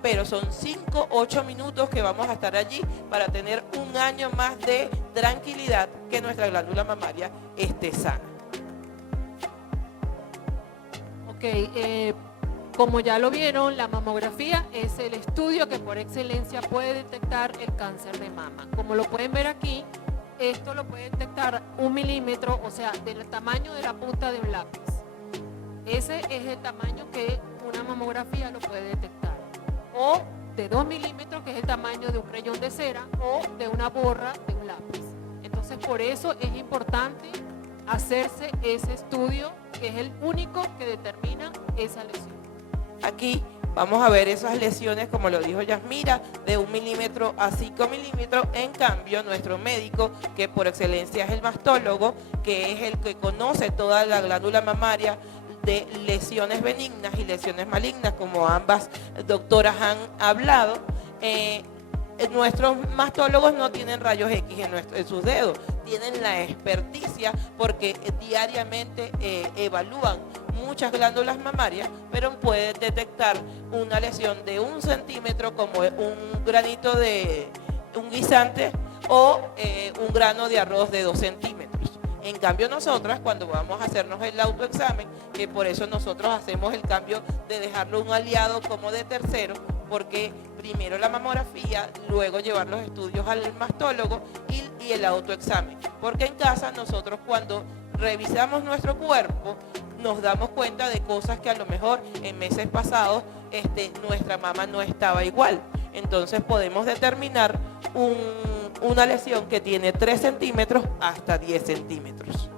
pero son 5, 8 minutos que vamos a estar allí para tener un año más de tranquilidad, que nuestra glándula mamaria esté sana. Ok, como ya lo vieron, la mamografía es el estudio que por excelencia puede detectar el cáncer de mama. Como lo pueden ver aquí, esto lo puede detectar 1 milímetro, o sea, del tamaño de la punta de un lápiz. Ese es el tamaño que una mamografía lo puede detectar. O de 2 milímetros, que es el tamaño de un crayón de cera, o de una borra de un lápiz. Entonces, por eso es importante hacerse ese estudio, que es el único que determina esa lesión. Aquí vamos a ver esas lesiones, como lo dijo Yasmira, de 1 milímetro a 5 milímetros. En cambio, nuestro médico, que por excelencia es el mastólogo, que es el que conoce toda la glándula mamaria, de lesiones benignas y lesiones malignas, como ambas doctoras han hablado, nuestros mastólogos no tienen rayos X en sus dedos, tienen la experticia porque diariamente evalúan muchas glándulas mamarias, pero pueden detectar una lesión de 1 centímetro como un granito de un guisante o un grano de arroz de 2 centímetros. En cambio, nosotras, cuando vamos a hacernos el autoexamen, que por eso nosotros hacemos el cambio de dejarlo un aliado como de tercero, porque primero la mamografía, luego llevar los estudios al mastólogo y el autoexamen. Porque en casa nosotros, cuando revisamos nuestro cuerpo, nos damos cuenta de cosas que a lo mejor en meses pasados nuestra mama no estaba igual. Entonces podemos determinar una lesión que tiene 3 centímetros hasta 10 centímetros.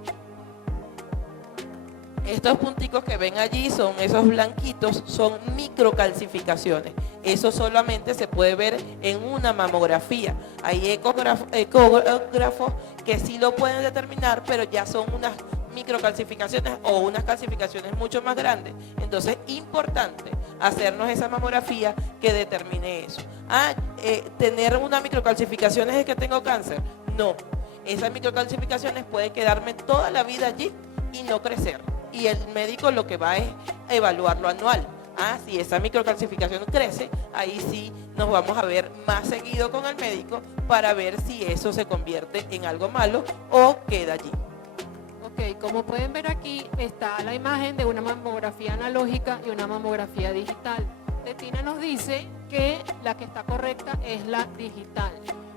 Estos punticos que ven allí son esos blanquitos, son microcalcificaciones. Eso solamente se puede ver en una mamografía. Hay ecógrafos que sí lo pueden determinar, pero ya son unas microcalcificaciones o unas calcificaciones mucho más grandes. Entonces, importante hacernos esa mamografía que determine eso. ¿Tener una microcalcificación es que tengo cáncer? No. Esas microcalcificaciones pueden quedarme toda la vida allí y no crecer. Y el médico lo que va es evaluarlo anual. Si esa microcalcificación crece, ahí sí nos vamos a ver más seguido con el médico para ver si eso se convierte en algo malo o queda allí. Ok, como pueden ver aquí está la imagen de una mamografía analógica y una mamografía digital. Tetina nos dice que la que está correcta es la digital.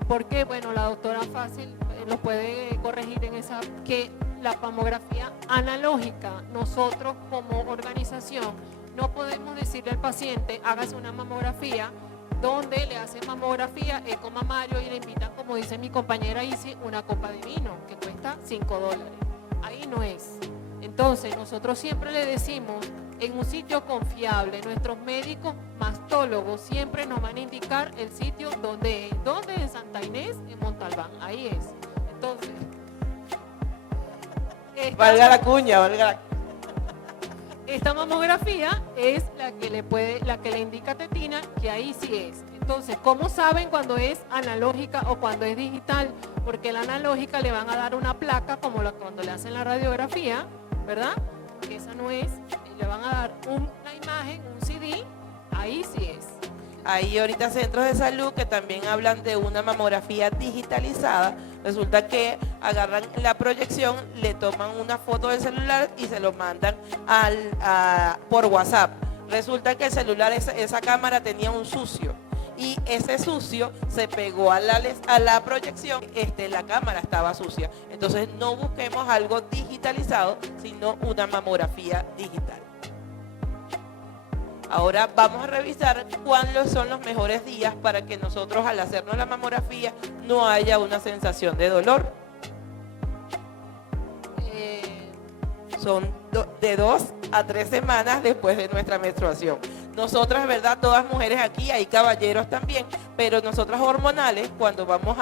Porque, bueno, la doctora Fácil nos puede corregir en esa, que la mamografía analógica, nosotros como organización no podemos decirle al paciente hágase una mamografía donde le hacen mamografía, eco mamario y le invitan, como dice mi compañera Isi, una copa de vino que cuesta $5. Ahí no es. Entonces nosotros siempre le decimos en un sitio confiable, nuestros médicos mastólogos siempre nos van a indicar el sitio donde es. ¿Dónde? En Santa Inés, en Montalbán, ahí es. Entonces, valga la cuña. Esta mamografía es la que le indica a Tetina que ahí sí es. Entonces, ¿cómo saben cuando es analógica o cuando es digital? Porque la analógica le van a dar una placa como cuando le hacen la radiografía, ¿verdad? Que esa no es. Le van a dar una imagen, un CD, ahí sí es. Hay ahorita centros de salud que también hablan de una mamografía digitalizada. Resulta que agarran la proyección, le toman una foto del celular y se lo mandan por WhatsApp. Resulta que el celular, esa cámara tenía un sucio. Y ese sucio se pegó a la proyección, la cámara estaba sucia. Entonces no busquemos algo digitalizado, sino una mamografía digital. Ahora vamos a revisar cuáles son los mejores días para que nosotros al hacernos la mamografía no haya una sensación de dolor. Son de 2 a 3 semanas después de nuestra menstruación. Nosotras, ¿verdad? Todas mujeres aquí, hay caballeros también, pero nosotras hormonales, cuando vamos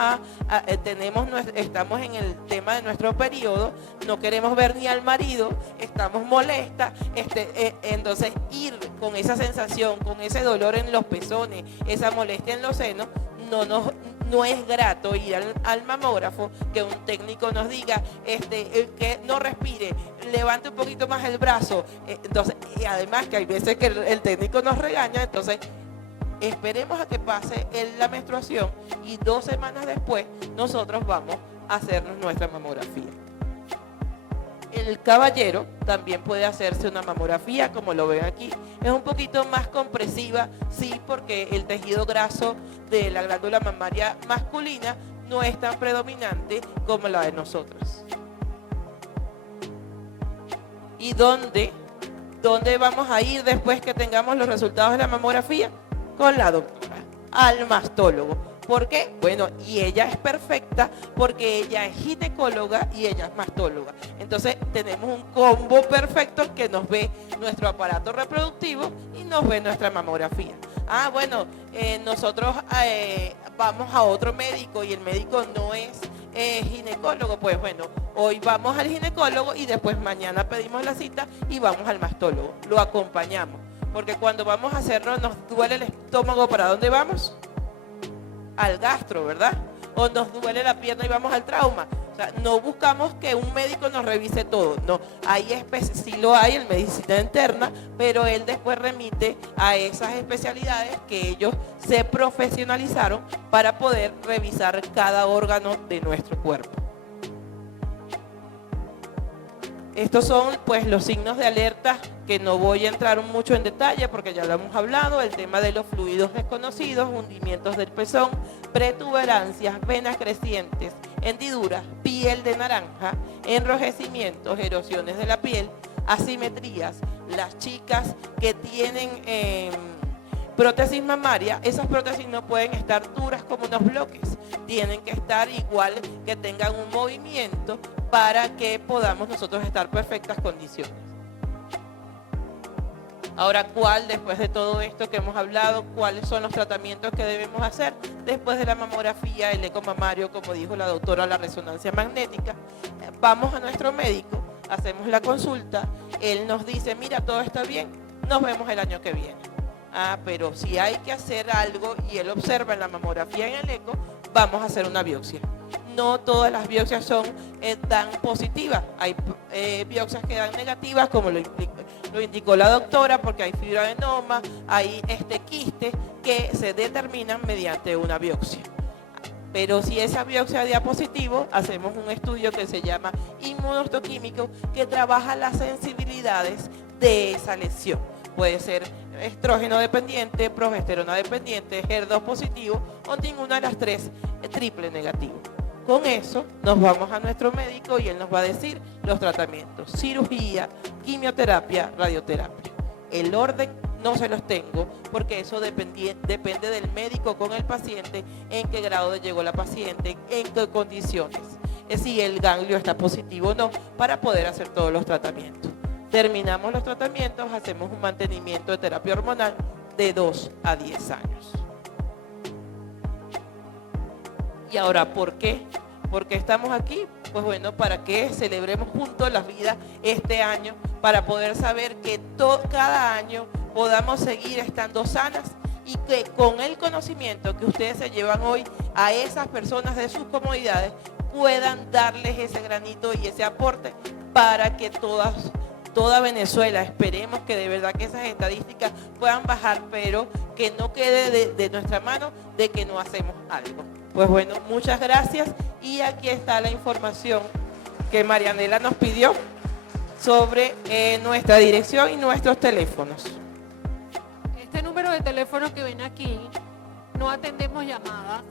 estamos en el tema de nuestro periodo, no queremos ver ni al marido, estamos molestas, entonces ir con esa sensación, con ese dolor en los pezones, esa molestia en los senos, no es grato ir al mamógrafo, que un técnico nos diga que no respire, levante un poquito más el brazo. Entonces, y además que hay veces que el técnico nos regaña, entonces esperemos a que pase la menstruación y 2 semanas después nosotros vamos a hacernos nuestra mamografía. El caballero también puede hacerse una mamografía, como lo ven aquí. Es un poquito más compresiva, sí, porque el tejido graso de la glándula mamaria masculina no es tan predominante como la de nosotros. ¿Y dónde vamos a ir después que tengamos los resultados de la mamografía? Con la doctora, al mastólogo. ¿Por qué? Bueno, y ella es perfecta porque ella es ginecóloga y ella es mastóloga. Entonces tenemos un combo perfecto que nos ve nuestro aparato reproductivo y nos ve nuestra mamografía. Bueno, nosotros vamos a otro médico y el médico no es ginecólogo. Pues bueno, hoy vamos al ginecólogo y después mañana pedimos la cita y vamos al mastólogo. Lo acompañamos. Porque cuando vamos a hacerlo nos duele el estómago, ¿para dónde vamos? Al gastro, ¿verdad? O nos duele la pierna y vamos al trauma. O sea, no buscamos que un médico nos revise todo. No, sí lo hay en medicina interna, pero él después remite a esas especialidades que ellos se profesionalizaron para poder revisar cada órgano de nuestro cuerpo. Estos son pues los signos de alerta que no voy a entrar mucho en detalle porque ya lo hemos hablado, el tema de los fluidos desconocidos, hundimientos del pezón, protuberancias, venas crecientes, hendiduras, piel de naranja, enrojecimientos, erosiones de la piel, asimetrías. Las chicas que tienen prótesis mamaria, esas prótesis no pueden estar duras como unos bloques, tienen que estar igual, que tengan un movimiento para que podamos nosotros estar en perfectas condiciones. Ahora, ¿cuál, después de todo esto que hemos hablado, cuáles son los tratamientos que debemos hacer después de la mamografía, el eco mamario, como dijo la doctora, la resonancia magnética? Vamos a nuestro médico, hacemos la consulta, él nos dice, mira, todo está bien, nos vemos el año que viene. Pero si hay que hacer algo y él observa en la mamografía y en el eco, vamos a hacer una biopsia. No todas las biopsias son tan positivas. Hay biopsias que dan negativas, como lo indicó la doctora, porque hay fibroadenoma, hay quistes que se determinan mediante una biopsia. Pero si esa biopsia da positivo, hacemos un estudio que se llama inmunohistoquímico, que trabaja las sensibilidades de esa lesión. Puede ser estrógeno dependiente, progesterona dependiente, HER2 positivo o ninguna de las tres, triple negativo. Con eso nos vamos a nuestro médico y él nos va a decir los tratamientos: cirugía, quimioterapia, radioterapia. El orden no se los tengo porque eso depende del médico con el paciente, en qué grado llegó la paciente, en qué condiciones, si el ganglio está positivo o no, para poder hacer todos los tratamientos. Terminamos los tratamientos, hacemos un mantenimiento de terapia hormonal de 2 a 10 años. Y ahora, ¿por qué? ¿Por qué estamos aquí? Pues bueno, para que celebremos juntos la vida este año, para poder saber que cada año podamos seguir estando sanas y que con el conocimiento que ustedes se llevan hoy a esas personas de sus comodidades puedan darles ese granito y ese aporte para que toda Venezuela, esperemos que de verdad que esas estadísticas puedan bajar, pero que no quede de nuestra mano de que no hacemos algo. Pues bueno, muchas gracias y aquí está la información que Marianela nos pidió sobre nuestra dirección y nuestros teléfonos. Este número de teléfono que ven aquí, no atendemos llamadas,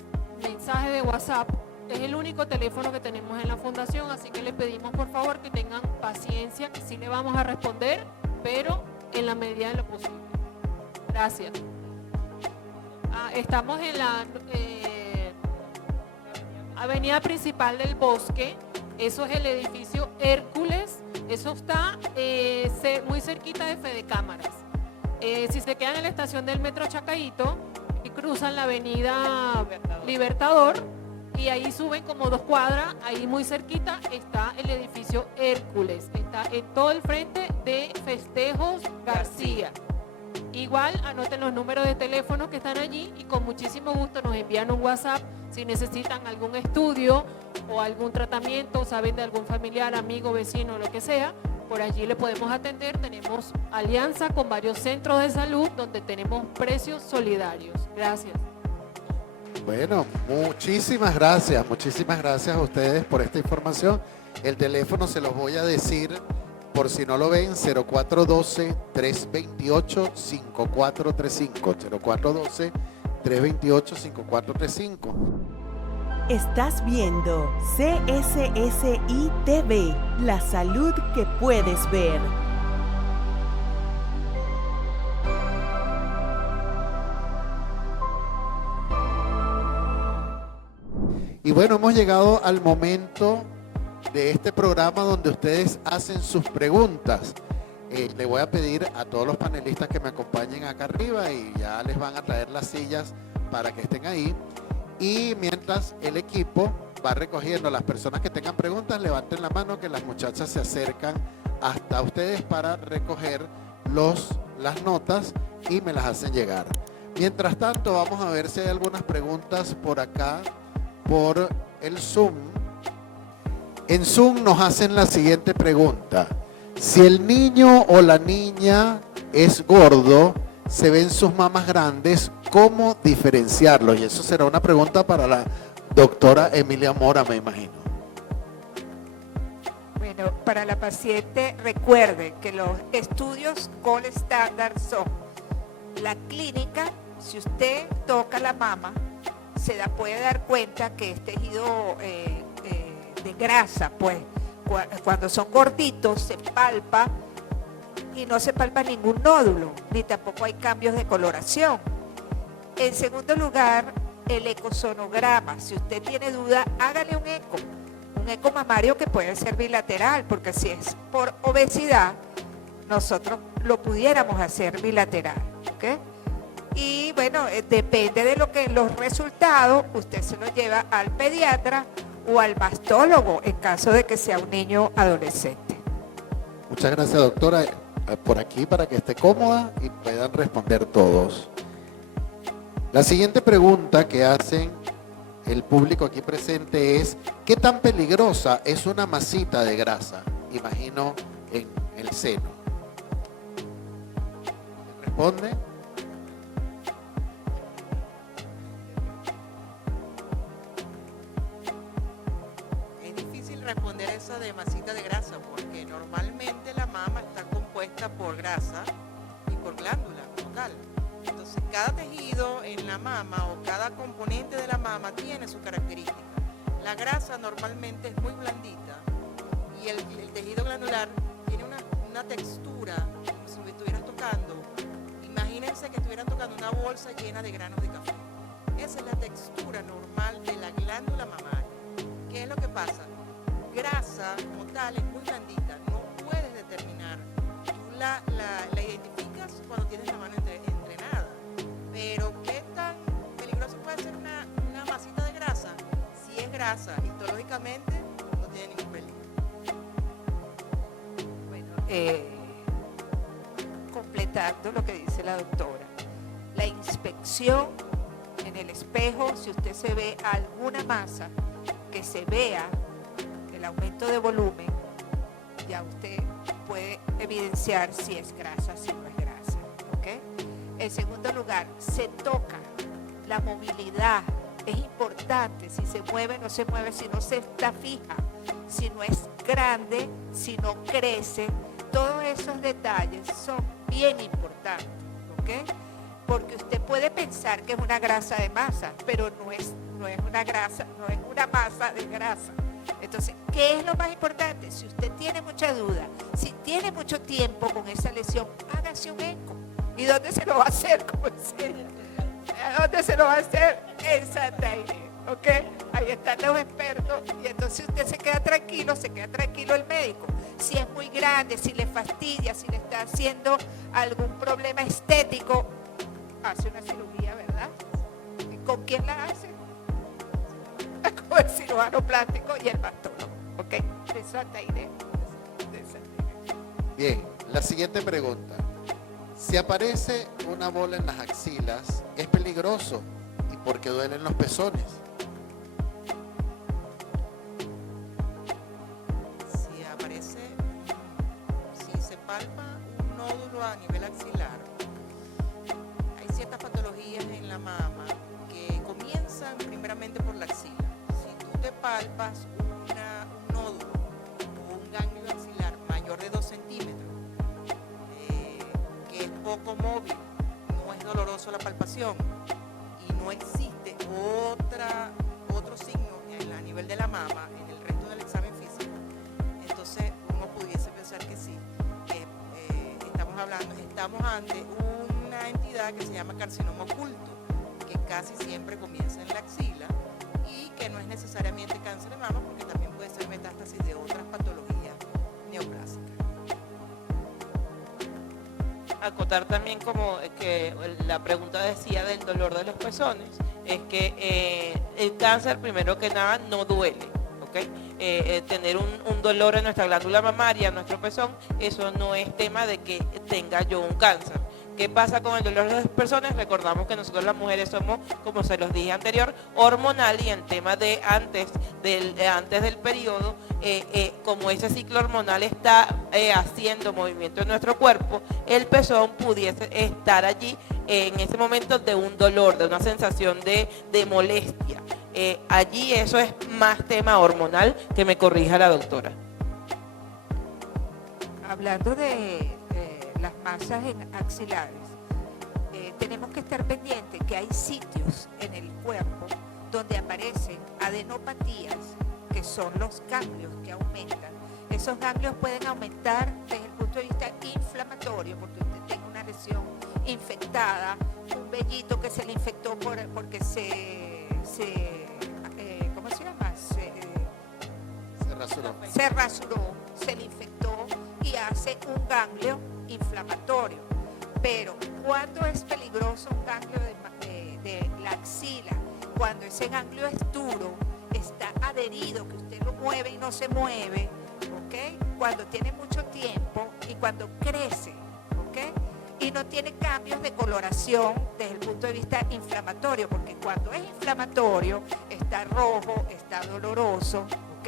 mensajes de WhatsApp, es el único teléfono que tenemos en la fundación, así que le pedimos por favor que tengan paciencia, que sí le vamos a responder, pero en la medida de lo posible. Gracias. Estamos en la avenida principal del Bosque, eso es el edificio Hércules, eso está muy cerquita de Fede Cámaras. Si se quedan en la estación del Metro Chacaíto y cruzan la avenida Libertador, y ahí suben como 2 cuadras, ahí muy cerquita está el edificio Hércules, está en todo el frente de Festejos García. Igual anoten los números de teléfono que están allí y con muchísimo gusto nos envían un WhatsApp si necesitan algún estudio o algún tratamiento, saben de algún familiar, amigo, vecino, lo que sea, por allí le podemos atender. Tenemos alianza con varios centros de salud donde tenemos precios solidarios. Gracias. Bueno, muchísimas gracias a ustedes por esta información. El teléfono se los voy a decir por si no lo ven: 0412-328-5435, 0412-328-5435. Estás viendo CSSI TV, la salud que puedes ver. Y bueno, hemos llegado al momento de este programa donde ustedes hacen sus preguntas. Le voy a pedir a todos los panelistas que me acompañen acá arriba y ya les van a traer las sillas para que estén ahí. Y mientras el equipo va recogiendo a las personas que tengan preguntas, levanten la mano que las muchachas se acercan hasta ustedes para recoger las notas y me las hacen llegar. Mientras tanto, vamos a ver si hay algunas preguntas por acá, por el Zoom. En Zoom nos hacen la siguiente pregunta: si el niño o la niña es gordo, se ven sus mamas grandes, ¿cómo diferenciarlos? Y eso será una pregunta para la doctora Emilia Mora, me imagino. Bueno, para la paciente, recuerde que los estudios Gold Standard son la clínica. Si usted toca la mama, puede dar cuenta que es tejido de grasa, pues cuando son gorditos se palpa y no se palpa ningún nódulo, ni tampoco hay cambios de coloración. En segundo lugar, el ecosonograma. Si usted tiene duda, hágale un eco mamario que puede ser bilateral, porque si es por obesidad, nosotros lo pudiéramos hacer bilateral, ¿ok? Y bueno, depende de los resultados, usted se los lleva al pediatra o al mastólogo en caso de que sea un niño adolescente. Muchas gracias, doctora. Por aquí para que esté cómoda y puedan responder todos. La siguiente pregunta que hacen el público aquí presente es: ¿qué tan peligrosa es una masita de grasa? Imagino en el seno. ¿Responde? Es difícil responder esa de masita de grasa porque normalmente la mama está compuesta por grasa y por glándula local. Entonces cada tejido en la mama o cada componente de la mama tiene su característica. La grasa normalmente es muy blandita y el tejido glandular tiene una textura como si lo estuvieran tocando. Imagínense que estuvieran tocando una bolsa llena de granos de café. Esa es la textura normal de la glándula mamaria. ¿Qué es lo que pasa? Grasa como tal es muy blandita, no puedes determinar. Tú la identificas cuando tienes la mano entrenada. Pero ¿qué tan peligroso puede ser una masita de grasa? Si es grasa, histológicamente no tiene ningún peligro. Bueno, completando lo que dice la doctora, la inspección en el espejo, si usted se ve alguna masa, que se vea el aumento de volumen, ya usted puede evidenciar si es grasa, si no es grasa, ¿ok? En segundo lugar, se toca la movilidad, es importante, si se mueve, no se mueve, si no se está fija, si no es grande, si no crece, todos esos detalles son bien importantes, ¿ok? Porque usted puede pensar que es una grasa de masa, pero no es una grasa, no es una masa de grasa. Entonces, ¿qué es lo más importante? Si usted tiene mucha duda, si tiene mucho tiempo con esa lesión, hágase un eco. ¿Y dónde se lo va a hacer? Como enseña. ¿A dónde se lo va a hacer? En Santa Inés, ¿ok? Ahí están los expertos y entonces usted se queda tranquilo el médico. Si es muy grande, si le fastidia, si le está haciendo algún problema estético, hace una cirugía, ¿verdad? ¿Y con quién la hace? Con el cirujano plástico y el mastólogo, ¿ok? De Santa Inés. Bien, la siguiente pregunta. Si aparece una bola en las axilas, ¿es peligroso? ¿Y por qué duelen los pezones? Si se palpa un nódulo a nivel axilar, hay ciertas patologías en la mama que comienzan primeramente por la axila. Si tú te palpas un nódulo o un ganglio axilar mayor de 2 centímetros, que es poco móvil, no es doloroso la palpación y no existe otro signo a nivel de la mama en el resto del examen físico, entonces uno pudiese pensar que sí, que estamos ante una entidad que se llama carcinoma oculto, que casi siempre comienza en la axila y que no es necesariamente cáncer de mama porque también puede ser metástasis de otras patologías neoplásicas. Acotar también como que la pregunta decía del dolor de los pezones, es que el cáncer primero que nada no duele, ¿ok? Tener un dolor en nuestra glándula mamaria, en nuestro pezón, eso no es tema de que tenga yo un cáncer. ¿Qué pasa con el dolor de las personas? Recordamos que nosotros las mujeres somos, como se los dije anterior, hormonal y en tema de antes del periodo, como ese ciclo hormonal está haciendo movimiento en nuestro cuerpo, el pezón pudiese estar allí en ese momento de un dolor, de una sensación de molestia. Allí eso es más tema hormonal, que me corrija la doctora. Hablando de las masas axilares, tenemos que estar pendientes que hay sitios en el cuerpo donde aparecen adenopatías, que son los ganglios que aumentan. Esos ganglios pueden aumentar desde el punto de vista inflamatorio, porque usted tiene una lesión infectada, un vellito que se le infectó porque se ¿cómo se llama? Se rasuró. Se rasuró, se le infectó y hace un ganglio inflamatorio. Pero ¿cuándo es peligroso un ganglio de la axila? Cuando ese ganglio es duro, está adherido, que usted lo mueve y no se mueve, ¿ok? Cuando tiene mucho tiempo y cuando crece, ¿ok? Y no tiene cambios de coloración desde el punto de vista inflamatorio, porque cuando es inflamatorio está rojo, está doloroso, ¿ok?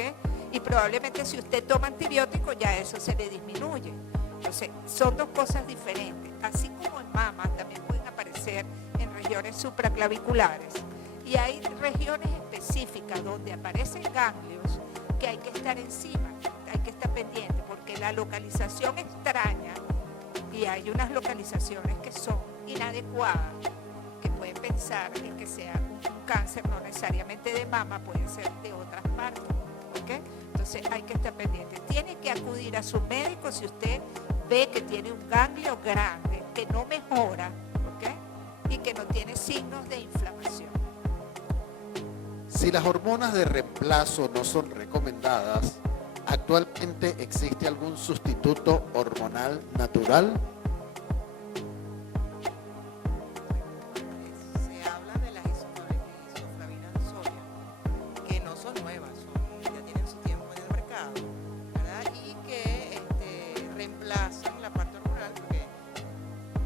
Y probablemente si usted toma antibiótico ya eso se le disminuye. Entonces, son dos cosas diferentes. Así como en mama también pueden aparecer en regiones supraclaviculares. Y hay regiones específicas donde aparecen ganglios que hay que estar encima, hay que estar pendiente, porque la localización extraña, y hay unas localizaciones que son inadecuadas, que pueden pensar en que sea un cáncer no necesariamente de mama, puede ser de otras partes, ¿ok? Entonces hay que estar pendiente. Tiene que acudir a su médico si usted ve que tiene un ganglio grande, que no mejora, ¿ok? Y que no tiene signos de inflamación. Si las hormonas de reemplazo no son recomendadas, ¿actualmente existe algún sustituto hormonal natural? Se habla de las isoflavinas de soya, que no son nuevas, ya tienen su tiempo en el mercado, ¿verdad? Y que reemplazan la parte hormonal, porque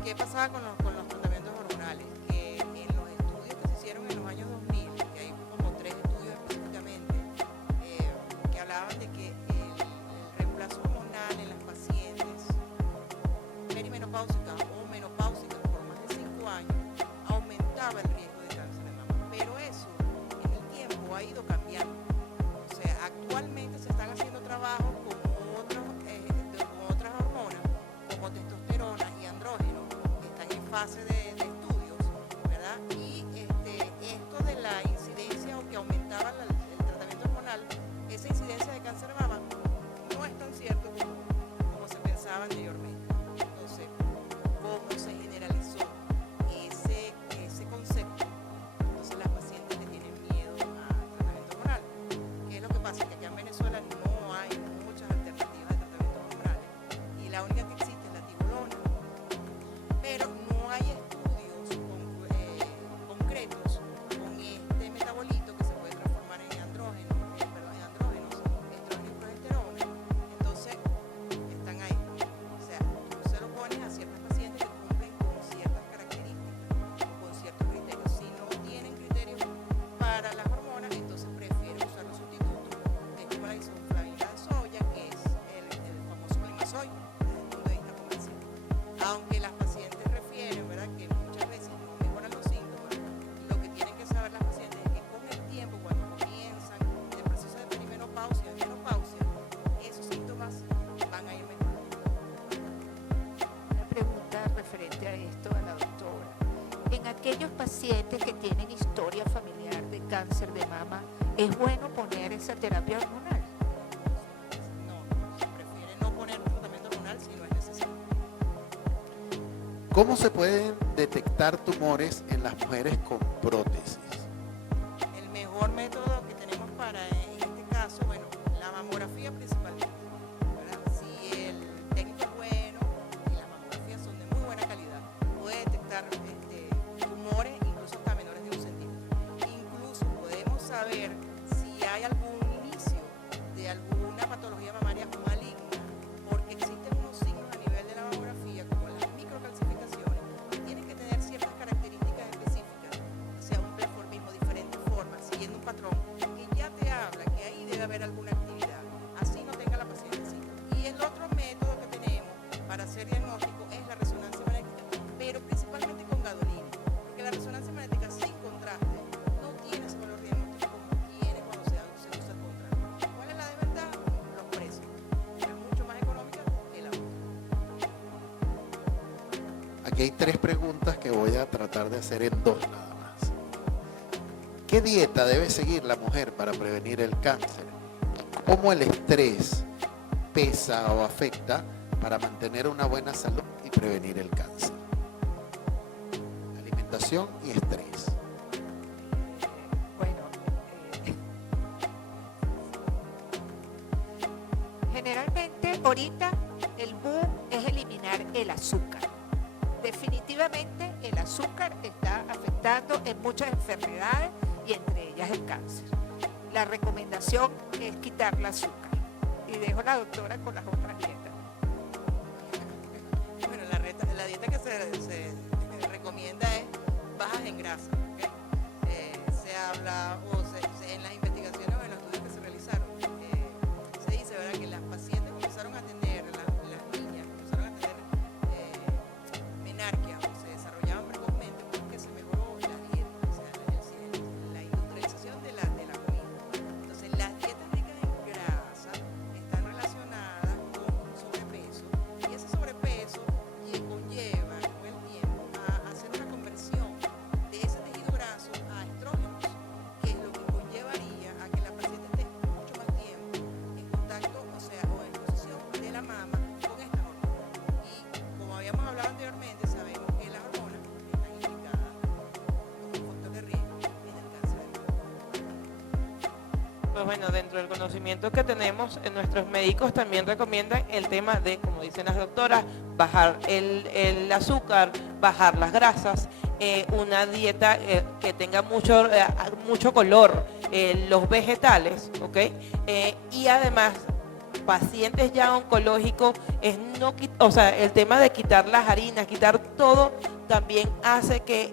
¿qué pasaba con los tratamientos hormonales? Que en los estudios que se hicieron en los años 2000, que hay como 3 estudios específicamente, que hablaban de que el reemplazo hormonal en las pacientes perimenopáusicas o menopáusicas por más de 5 años aumentaba el riesgo de cáncer de mama. Pero eso en el tiempo ha ido cambiando. O sea, actualmente se están haciendo trabajos con otras hormonas como testosterona y andrógeno que están en fase de estudios, ¿verdad? Y esto de la incidencia o que aumentaba el tratamiento hormonal, esa incidencia de cáncer de mama no es tan cierto como se pensaba anteriormente. Entonces, ¿cómo se generalizó ese concepto? Entonces las pacientes le tienen miedo al tratamiento hormonal. ¿Qué es lo que pasa? Que acá en Venezuela no hay muchas alternativas de tratamientos hormonales y la única que existe es la tibolona. Pero no hay estudios concretos con este metabolito que se puede transformar en estrógeno y progesterona. Entonces, están ahí. O sea, tú se lo pones a ciertas pacientes que cumplen con ciertas características, con ciertos criterios. Si no tienen criterios para las hormonas, entonces prefieren usar los sustitutos, que es como la isoflavina de soya, que es el famoso climazoid, desde el punto de vista comercial. Aunque las pacientes refieren, ¿verdad?, que muchas veces no mejoran los síntomas, lo que tienen que saber las pacientes es que con el tiempo, cuando comienzan el proceso de perimenopausia y menopausia, esos síntomas van a ir mejorando. Una pregunta referente a esto a la doctora. En aquellos pacientes que tienen historia familiar de cáncer de mama, ¿es bueno poner esa terapia hormonal? No, se prefiere no poner tratamiento hormonal si no es necesario. ¿Cómo se pueden detectar tumores en las mujeres con prótesis? El mejor método que tenemos para, en este caso, bueno, la mamografía principalmente, ¿verdad? Si el técnico es bueno y las mamografías son de muy buena calidad, puede detectar tumores incluso hasta menores de 1 centímetro. Incluso podemos saber si hay algún inicio de alguna patología mamaria maligna, porque existen unos signos a nivel de la mamografía, como las microcalcificaciones, que tienen que tener ciertas características específicas, o sea, un preformismo, diferentes formas, siguiendo un patrón que ya te habla que ahí debe haber alguna actividad, así no tenga la paciente síntomas. Y el otro método que tenemos para hacer diagnóstico es la resonancia magnética, pero principalmente con gadolina, porque la resonancia magnética sin contraste no tiene ese valor diagnóstico como tiene cuando se usa el contraste. ¿Cuál es la desventaja? Los precios. Es mucho más económica que la otra. Aquí hay 3 preguntas que voy a tratar de hacer en 2 nada más. ¿Qué dieta debe seguir la mujer para prevenir el cáncer? ¿Cómo el estrés pesa o afecta para mantener una buena salud y prevenir el cáncer? Alimentación y estrés. Bueno, Ahorita el boom es eliminar el azúcar. Definitivamente el azúcar está afectando en muchas enfermedades y entre ellas el cáncer. La recomendación es quitar el azúcar. Y dejo a la doctora con las otras dietas. Bueno, la dieta que se recomienda es bajas en grasa. ¿Okay? Se habla, en las investigaciones o en los estudios que se realizaron, se dice, ¿verdad?, que las pacientes comenzaron a tener, las niñas comenzaron a tener menarquia o se desarrollaban precozmente porque se mejoró la dieta, o sea, la industrialización de la comida. Entonces, las dietas ricas en grasa están relacionadas con un sobrepeso, y ese sobrepeso conlleva con el tiempo a hacer una conversión de ese tejido graso a estrógenos, que es lo que conllevaría a que la paciente esté mucho más tiempo en contacto, o sea, o en posición de la mama con estas hormonas. Y como habíamos hablado anteriormente, sabemos que las hormonas están implicadas como un factor de riesgo en el cáncer de mama. Pues bueno, dentro del conocimiento que tenemos, nuestros médicos también recomiendan el tema de, como dicen las doctoras, bajar el azúcar, bajar las grasas, una dieta que tenga mucho color, los vegetales, ¿ok? Y además, pacientes ya oncológicos, el tema de quitar las harinas, quitar todo, también hace que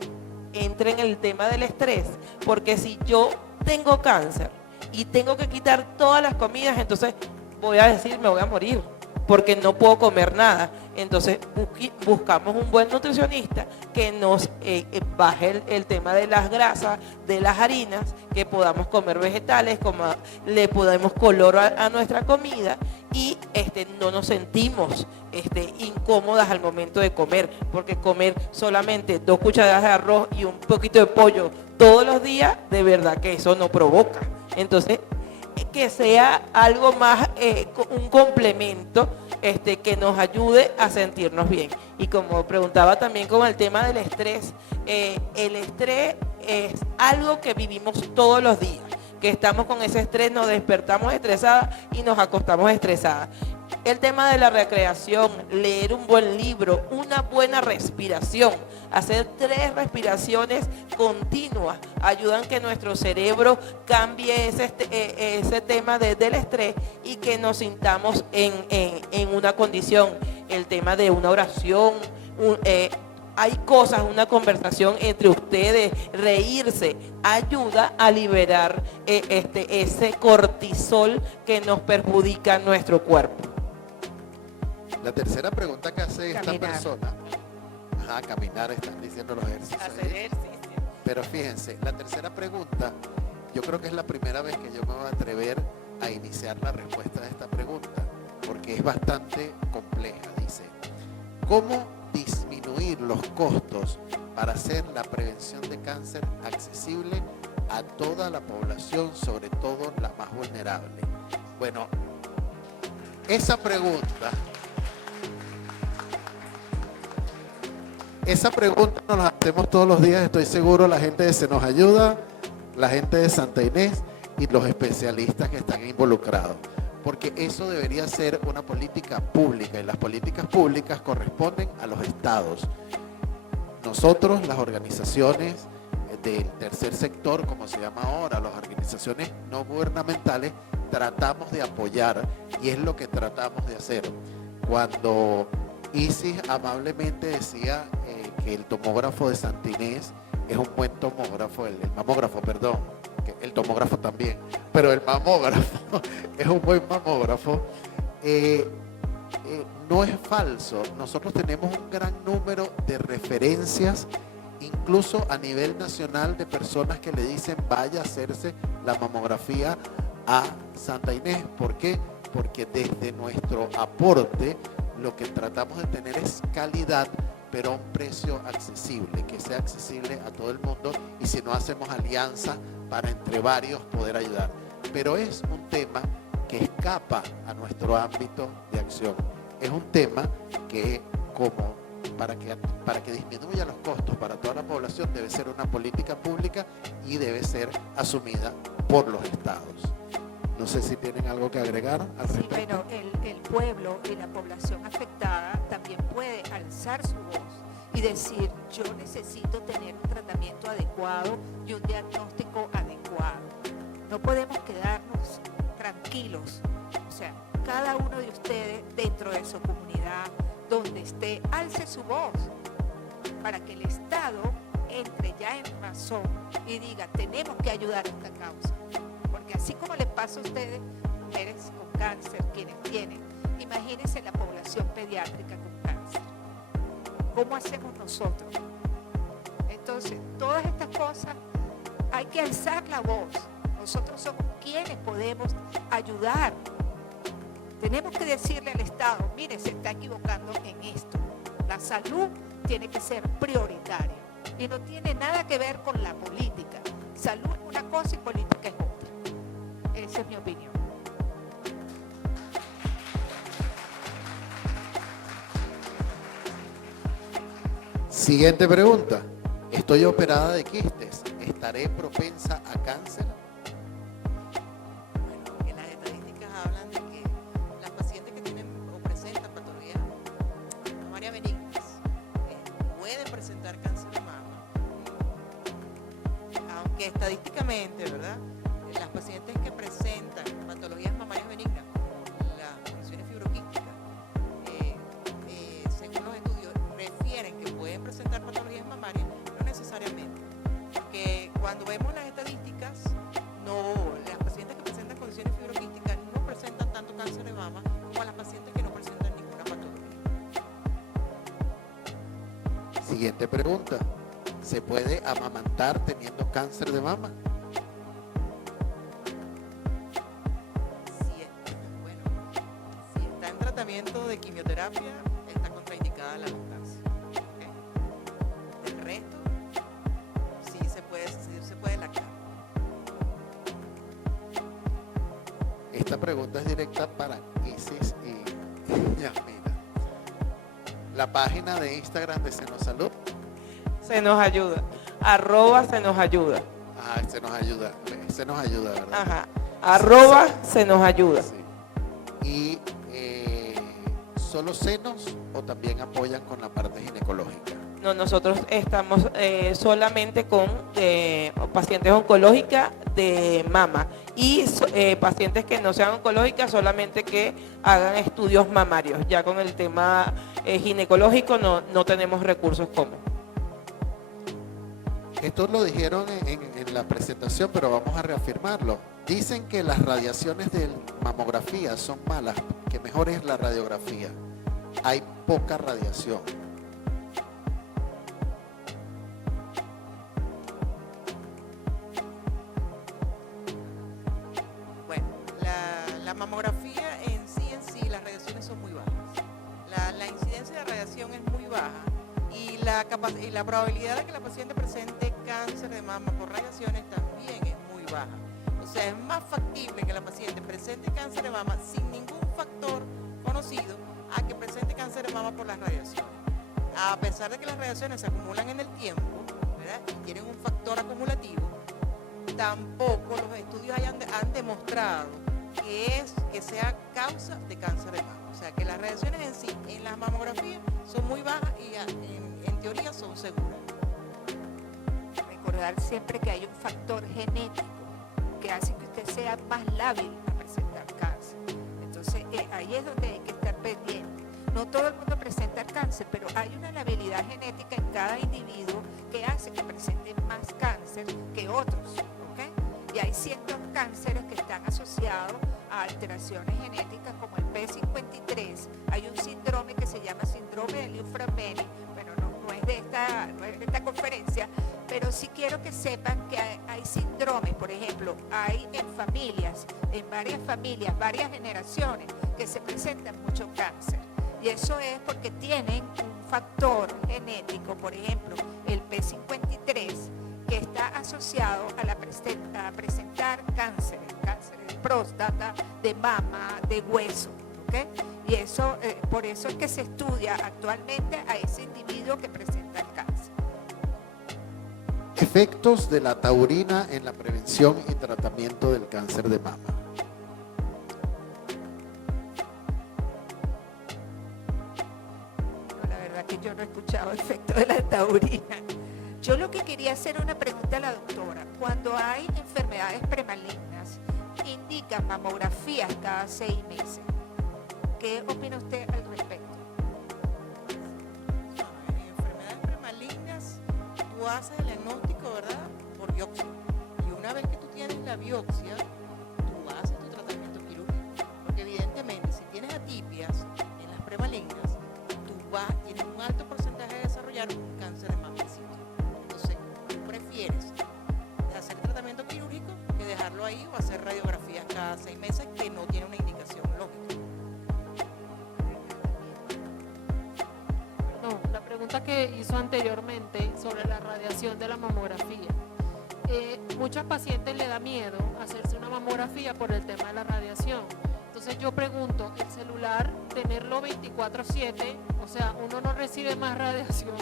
entre en el tema del estrés, porque si yo tengo cáncer y tengo que quitar todas las comidas, entonces voy a decir, me voy a morir, porque no puedo comer nada. Entonces buscamos un buen nutricionista que nos baje el tema de las grasas, de las harinas, que podamos comer vegetales, como le podemos color a nuestra comida y no nos sentimos incómodas al momento de comer, porque comer solamente 2 cucharadas de arroz y un poquito de pollo todos los días, de verdad que eso no provoca. Entonces, que sea algo más, un complemento que nos ayude a sentirnos bien. Y como preguntaba también con el tema del estrés, el estrés es algo que vivimos todos los días, que estamos con ese estrés, nos despertamos estresadas y nos acostamos estresadas. El tema de la recreación, leer un buen libro, una buena respiración, hacer 3 respiraciones continuas, ayudan que nuestro cerebro cambie ese tema del estrés y que nos sintamos en una condición. El tema de una oración, hay cosas, una conversación entre ustedes, reírse, ayuda a liberar ese cortisol que nos perjudica en nuestro cuerpo. La tercera pregunta que hace esta Caminar. persona, caminar, están diciendo los ejercicios. Hacer ahí. ejercicio. Pero fíjense, la tercera pregunta, yo creo que es la primera vez que yo me voy a atrever a iniciar la respuesta de esta pregunta, porque es bastante compleja. Dice, ¿cómo disminuir los costos para hacer la prevención de cáncer accesible a toda la población, sobre todo la más vulnerable? Bueno, esa pregunta nos la hacemos todos los días, estoy seguro, la gente de Se Nos Ayuda, la gente de Santa Inés y los especialistas que están involucrados. Porque eso debería ser una política pública y las políticas públicas corresponden a los estados. Nosotros, las organizaciones del tercer sector, como se llama ahora, las organizaciones no gubernamentales, tratamos de apoyar y es lo que tratamos de hacer. Cuando Isis amablemente decía que el tomógrafo de Santa Inés es un buen tomógrafo, el mamógrafo, perdón, el tomógrafo también, pero el mamógrafo es un buen mamógrafo, no es falso. Nosotros tenemos un gran número de referencias, incluso a nivel nacional, de personas que le dicen vaya a hacerse la mamografía a Santa Inés. ¿Por qué? Porque desde nuestro aporte lo que tratamos de tener es calidad, pero a un precio accesible, que sea accesible a todo el mundo, y si no hacemos alianza para entre varios poder ayudar. Pero es un tema que escapa a nuestro ámbito de acción. Es un tema que, como para que disminuya los costos para toda la población, debe ser una política pública y debe ser asumida por los estados. No sé si tienen algo que agregar al Sí, respecto. bueno, el pueblo y la población afectada también puede alzar su voz y decir, yo necesito tener un tratamiento adecuado y un diagnóstico adecuado. No podemos quedarnos tranquilos. O sea, cada uno de ustedes dentro de su comunidad, donde esté, alce su voz para que el Estado entre ya en razón y diga, tenemos que ayudar a esta causa. Porque así como les pasa a ustedes, mujeres con cáncer, quienes tienen, imagínense la población pediátrica con cáncer. ¿Cómo hacemos nosotros? Entonces, todas estas cosas hay que alzar la voz. Nosotros somos quienes podemos ayudar. Tenemos que decirle al Estado, mire, se está equivocando en esto. La salud tiene que ser prioritaria y no tiene nada que ver con la política. Salud es una cosa y política es otra. Esa es mi opinión. Siguiente pregunta. Estoy operada de quistes. ¿Estaré propensa a cáncer? Bueno, que las estadísticas hablan de que las pacientes que tienen o presentan patologías mamarias benignas pueden presentar cáncer de mama, aunque estadísticamente, ¿verdad? Las pacientes que presentan patologías mamarias benignas, como las condiciones fibroquísticas, según los estudios, refieren que pueden presentar patologías mamarias, no necesariamente. Porque cuando vemos las estadísticas, las pacientes que presentan condiciones fibroquísticas no presentan tanto cáncer de mama como las pacientes que no presentan ninguna patología. Siguiente pregunta. ¿Se puede amamantar teniendo cáncer de mama? Si está en tratamiento de quimioterapia, está contraindicada la lactancia. ¿Ok? Del resto, sí se puede lactar. Esta pregunta es directa para Isis y Yasmina. La página de Instagram de Senosalud. Se nos ayuda. @ se nos ayuda. Ah, se nos ayuda, ¿verdad? Ajá. @ se nos ayuda. Sí. ¿Y solo senos o también apoyan con la parte ginecológica? No, nosotros estamos solamente con pacientes oncológicas de mama y pacientes que no sean oncológicas, solamente que hagan estudios mamarios. Ya con el tema ginecológico no tenemos recursos como. Esto lo dijeron en la presentación, pero vamos a reafirmarlo. Dicen que las radiaciones de mamografía son malas, que mejor es la radiografía. Hay poca radiación. Bueno, la mamografía en sí, las radiaciones son muy bajas. La incidencia de radiación es muy baja y la probabilidad de que la paciente presente cáncer de mama por radiaciones también es muy baja. O sea, es más factible que la paciente presente cáncer de mama sin ningún factor conocido a que presente cáncer de mama por las radiaciones. A pesar de que las radiaciones se acumulan en el tiempo, ¿verdad? Y tienen un factor acumulativo, tampoco los estudios han demostrado que sea causa de cáncer de mama. O sea, que las radiaciones en sí, en las mamografías, son muy bajas y en teoría son seguras. Recordar siempre que hay un factor genético que hace que usted sea más lábil a presentar cáncer. Entonces, ahí es donde hay que estar pendiente. No todo el mundo presenta cáncer, pero hay una labilidad genética en cada individuo que hace que presente más cáncer que otros. ¿Ok? Y hay ciertos cánceres que están asociados a alteraciones genéticas como el P53. Hay un síndrome que se llama síndrome de Liu-Fraumeni. Bueno, no es de esta conferencia, pero sí quiero que sepan que hay síndromes, por ejemplo, hay en varias familias, varias generaciones, que se presentan mucho cáncer. Y eso es porque tienen un factor genético, por ejemplo, el P53, que está asociado a presentar cánceres de próstata, de mama, de hueso. ¿Okay? Y eso, por eso es que se estudia actualmente a ese individuo que presenta el cáncer. Efectos de la taurina en la prevención y tratamiento del cáncer de mama. verdad que yo no he escuchado efecto de la taurina. Yo lo que quería hacer una pregunta a la doctora. Cuando hay enfermedades premalignas, indican mamografías cada 6 meses. ¿Qué opina usted al respecto? En enfermedades premalignas, tú haces el diagnóstico, ¿verdad? Por biopsia. Y una vez que tú tienes la biopsia, tú haces tu tratamiento quirúrgico. Porque evidentemente, si tienes atipias en las premalignas, tienes un alto porcentaje de desarrollar un cáncer de mama. Entonces, tú prefieres hacer tratamiento quirúrgico que dejarlo ahí o hacer radiografías cada 6 meses que no tiene una indicación lógica. No, la pregunta que hizo anteriormente sobre la radiación de la mamografía. Muchas pacientes le da miedo hacerse una mamografía por el tema de la radiación. Entonces yo pregunto, ¿el celular tenerlo 24/7? O sea, uno no recibe más radiación.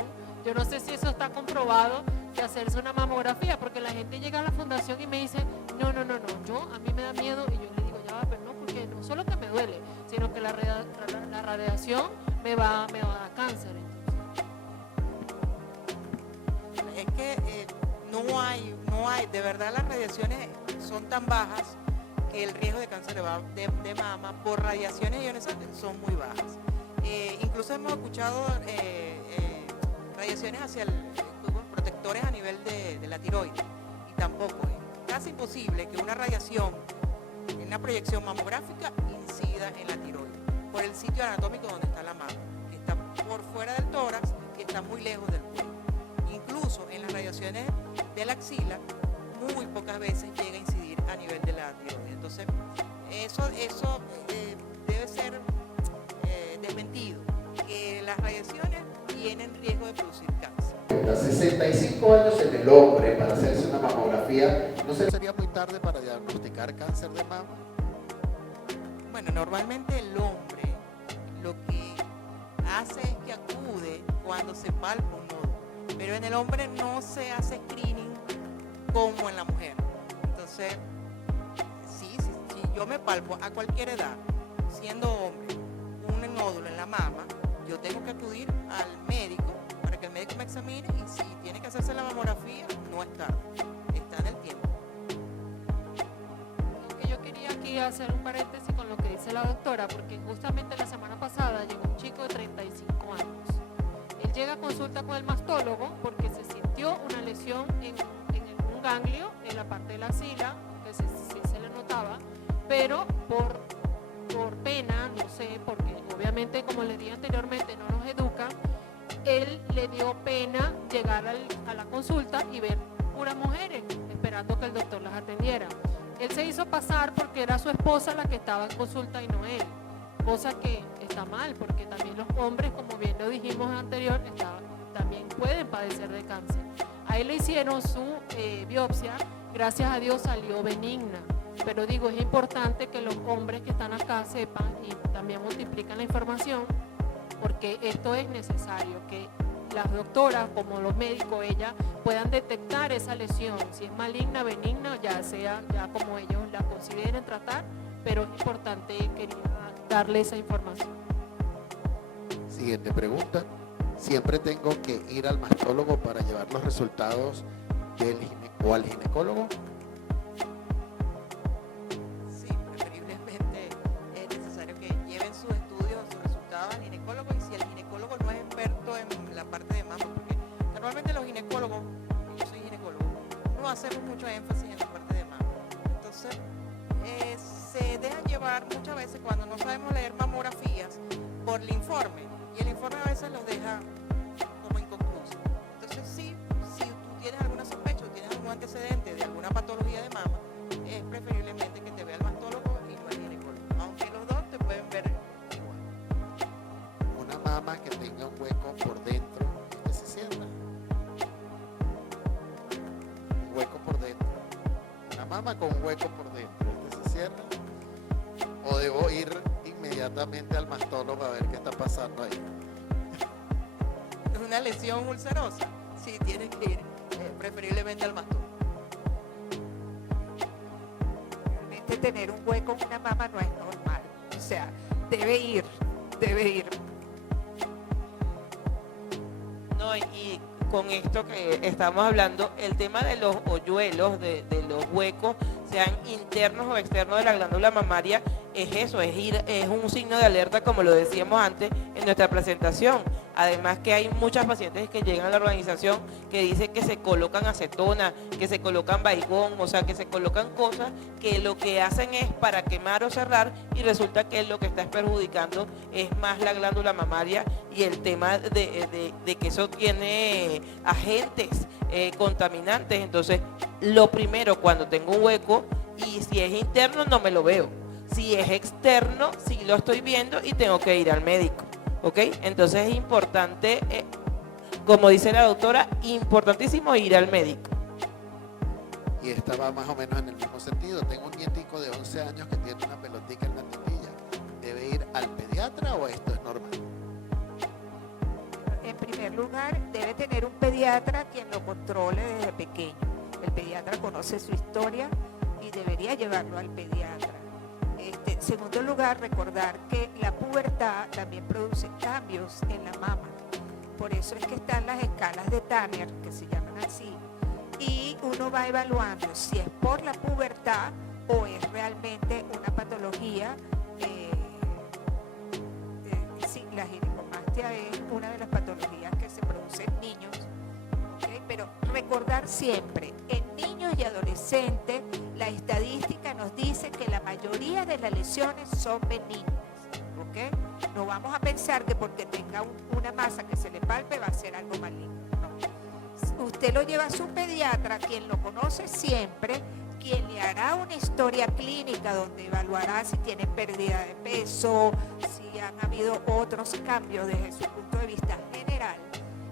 Yo no sé si eso está comprobado que hacerse una mamografía, porque la gente llega a la fundación y me dice, no, a mí me da miedo, y yo le digo, ya va, pero no, porque no solo que me duele, sino que la radiación me va a dar cáncer. Es que no hay, de verdad las radiaciones son tan bajas que el riesgo de cáncer de mama por radiaciones ionizantes son muy bajas. Incluso hemos escuchado radiaciones hacia tubos protectores a nivel de la tiroides, y tampoco es casi imposible que una radiación en una proyección mamográfica incida en la tiroides por el sitio anatómico donde está la mama, que está por fuera del tórax y está muy lejos del cuello. Incluso en las radiaciones de la axila muy pocas veces llega a incidir a nivel de la tiroides. Entonces eso debe ser desmentido, que las radiaciones tienen riesgo de producir cáncer. 65 años en el hombre para hacerse una mamografía, ¿no sería muy tarde para diagnosticar cáncer de mama? Bueno, normalmente el hombre lo que hace es que acude cuando se palpa un nódulo, pero en el hombre no se hace screening como en la mujer. Entonces, si yo me palpo a cualquier edad, siendo hombre, un nódulo en la mama, yo tengo que acudir al médico para que el médico me examine, y si tiene que hacerse la mamografía, no es tarde, está en el tiempo. Aunque yo quería aquí hacer un paréntesis con lo que dice la doctora, porque justamente la semana pasada llegó un chico de 35 años. Él llega a consulta con el mastólogo porque se sintió una lesión en un ganglio en la parte de la axila, que sí se le notaba, pero por pena, no sé, porque obviamente, como les dije anteriormente, no nos educan, él le dio pena llegar a la consulta y ver puras mujeres, esperando que el doctor las atendiera. Él se hizo pasar porque era su esposa la que estaba en consulta y no él, cosa que está mal, porque también los hombres, como bien lo dijimos anterior, también pueden padecer de cáncer. A él le hicieron su biopsia, gracias a Dios salió benigna. Pero digo, es importante que los hombres que están acá sepan y también multiplican la información, porque esto es necesario, que las doctoras, como los médicos, ellas puedan detectar esa lesión, si es maligna, benigna, ya sea ya como ellos la consideren tratar, pero es importante, quería darle esa información. Siguiente pregunta. ¿Siempre tengo que ir al mastólogo para llevar los resultados o al ginecólogo? Sí, preferiblemente es necesario que lleven sus estudios, sus resultados al ginecólogo, y si el ginecólogo no es experto en la parte de mama, porque normalmente los ginecólogos, yo soy ginecólogo, no hacemos mucho énfasis en la parte de mama. Entonces, se dejan llevar muchas veces cuando no sabemos leer mamografías por el informe, y el informe a veces los deja como inconcluso. Entonces, sí, si tú tienes alguna sospecha o tienes algún antecedente de alguna patología de mama, es preferiblemente que te vea el mastólogo y no el ginecólogo, aunque los dos te pueden ver igual. Una mama que tenga un hueco por dentro, que se cierra. Un hueco por dentro. Una mama con un hueco por dentro, ¿este se cierra? ¿O debo ir inmediatamente al mastólogo a ver qué está pasando ahí? Es una lesión ulcerosa, sí, tienes que ir preferiblemente al mastólogo. Realmente tener un hueco en una mama no es normal, o sea, debe ir. No, y con esto que estamos hablando, el tema de los hoyuelos, de los huecos, sean internos o externos de la glándula mamaria, es eso, es un signo de alerta, como lo decíamos antes en nuestra presentación. Además que hay muchas pacientes que llegan a la organización que dicen que se colocan acetona, que se colocan baigón, o sea, que se colocan cosas que lo que hacen es para quemar o cerrar, y resulta que lo que está perjudicando es más la glándula mamaria, y el tema de que eso tiene agentes contaminantes. Entonces, lo primero, cuando tengo un hueco, y si es interno no me lo veo, si es externo sí lo estoy viendo y tengo que ir al médico. ¿Ok? Entonces es importante, como dice la doctora, importantísimo ir al médico. Y esta va más o menos en el mismo sentido. Tengo un nietico de 11 años que tiene una pelotica en la tetilla. ¿Debe ir al pediatra o esto es normal? En primer lugar, debe tener un pediatra quien lo controle desde pequeño. El pediatra conoce su historia y debería llevarlo al pediatra. En segundo lugar, recordar que la pubertad también produce cambios en la mama. Por eso es que están las escalas de Tanner, que se llaman así, y uno va evaluando si es por la pubertad o es realmente una patología. Sí, la ginecomastia es una de las patologías que se produce en niños, ¿okay? Pero recordar siempre, en niños y adolescentes, la estadística nos dice que la mayoría de las lesiones son benignas, ¿ok? No vamos a pensar que porque tenga una masa que se le palpe va a ser algo maligno, no. Usted lo lleva a su pediatra, quien lo conoce siempre, quien le hará una historia clínica donde evaluará si tiene pérdida de peso, si han habido otros cambios desde su punto de vista general,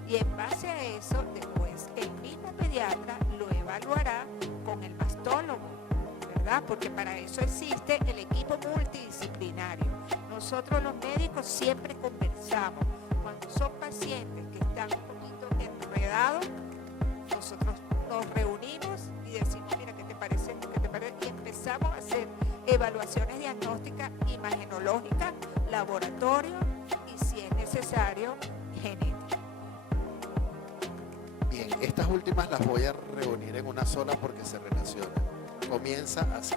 y en base a eso, después el mismo pediatra lo evaluará con el mastólogo, ¿verdad? Porque para eso existe el equipo multidisciplinario. Nosotros los médicos siempre conversamos. Cuando son pacientes que están un poquito enredados, nosotros nos reunimos y decimos, mira, ¿qué te parece? ¿Qué te parece? Y empezamos a hacer evaluaciones diagnósticas, imagenológicas, laboratorio y, si es necesario, genética. Bien, estas últimas las voy a reunir en una sola porque se relacionan. Comienza así.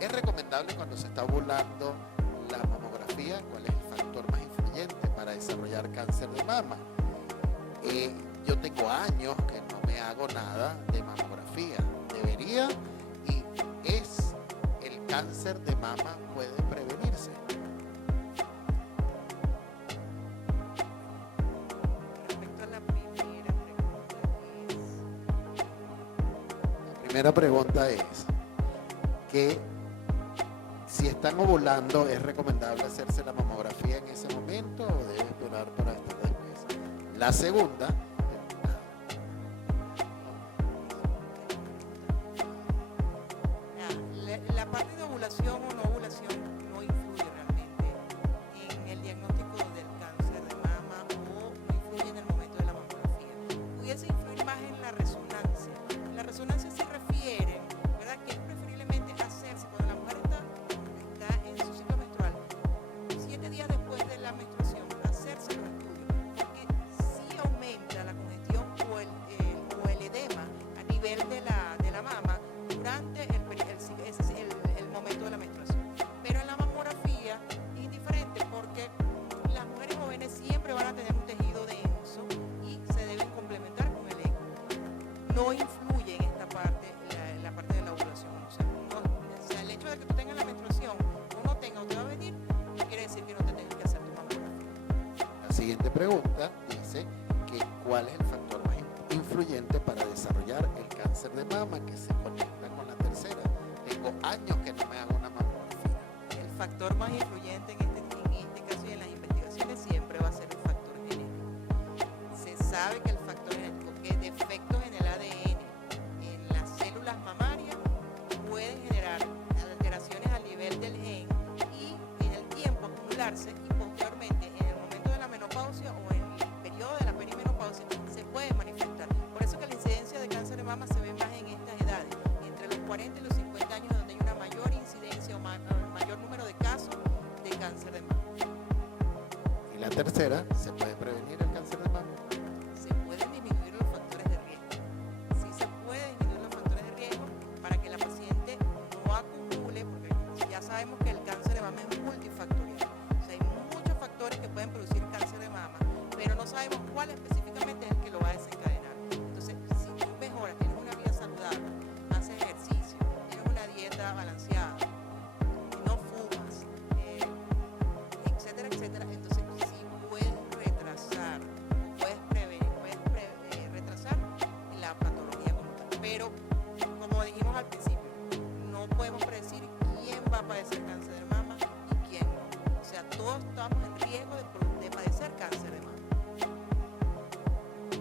Es recomendable cuando se está ovulando la mamografía, ¿cuál es el factor más influyente para desarrollar cáncer de mama? Yo tengo años que no me hago nada de mamografía. Debería, y es el cáncer de mama puede prevenirse. Respecto a la primera pregunta, La primera pregunta es que si están ovulando, ¿es recomendable hacerse la mamografía en ese momento o debe esperar para estar después? La segunda, la parte de ovulación o no ovulación no influye realmente en el diagnóstico del cáncer de mama, o no influye en el momento de la mamografía. Pudiese influir más en la resonancia. La resonancia se refiere, ¿verdad?, que es preferiblemente hacerse cuando la mujer está en su ciclo menstrual, 7 días después de la menstruación, hacerse los estudios, porque sí aumenta la congestión o el edema a nivel de la mama durante el momento de la menstruación. Pero en la mamografía es indiferente, porque las mujeres jóvenes siempre van a tener un tejido denso y se deben complementar con el eco. No influye en esta parte, la parte de la ovulación. O sea, el hecho de que tú tengas la menstruación o no tenga o te va a venir, no quiere decir que no te tengas que hacer tu mamografía. la siguiente pregunta dice que ¿cuál es el factor más influyente para desarrollar el cáncer de mama, que se conecta con la tercera? Tengo años que no me hago una mamografía. El factor más influyente en este caso y en las investigaciones siempre va a ser el factor genético. Se sabe que el factor genético, que defectos en el ADN, en las células mamarias, pueden generar alteraciones a nivel del gen y en el tiempo acumularse, y posteriormente en el momento de la menopausia o en el periodo de la perimenopausia se puede manifestar. Por eso que la incidencia de cáncer de mama se ve más en estas edades, entre los 40 y los 50 años, donde hay una mayor incidencia o mayor número de casos de cáncer de mama. Y la tercera, ¿se puede prevenir el cáncer de mama? Se pueden producir cáncer de mama, pero no sabemos cuál específicamente es el que lo va a desencadenar. Entonces, si tú mejoras, tienes una vida saludable, haces ejercicio, tienes una dieta balanceada, no fumas, etcétera, etcétera, entonces sí puedes retrasar, puedes prevenir, retrasar la patología como tal. Pero, como dijimos al principio, no podemos predecir quién va a padecer cáncer de mama y quién no. O sea, todos estamos en riesgo de padecer cáncer de mama.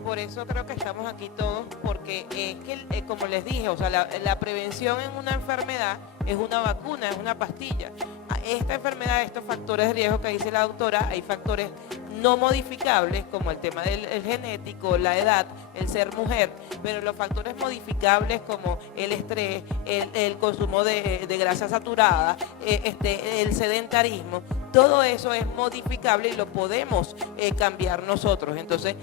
Por eso creo que estamos aquí todos, porque es que, como les dije, o sea, la prevención en una enfermedad es una vacuna, es una pastilla. Esta enfermedad, estos factores de riesgo que dice la doctora, hay factores no modificables, como el tema del genético, la edad, el ser mujer, pero los factores modificables como el estrés, el consumo de grasa saturada, el sedentarismo, todo eso es modificable y lo podemos cambiar nosotros. Entonces,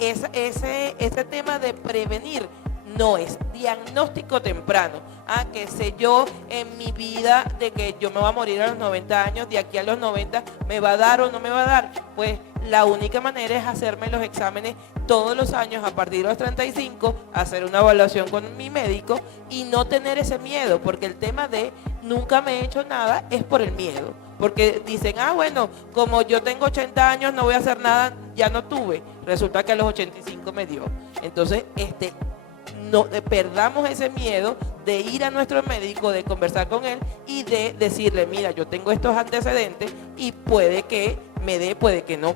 ese tema de prevenir no es diagnóstico temprano. Que sé yo en mi vida de que yo me voy a morir a los 90 años, de aquí a los 90 me va a dar o no me va a dar. Pues la única manera es hacerme los exámenes todos los años a partir de los 35, hacer una evaluación con mi médico y no tener ese miedo, porque el tema de nunca me he hecho nada es por el miedo. Porque dicen, bueno, como yo tengo 80 años no voy a hacer nada, ya no tuve. Resulta que a los 85 me dio. Entonces, no perdamos ese miedo de ir a nuestro médico, de conversar con él y de decirle, mira, yo tengo estos antecedentes y puede que me dé, puede que no.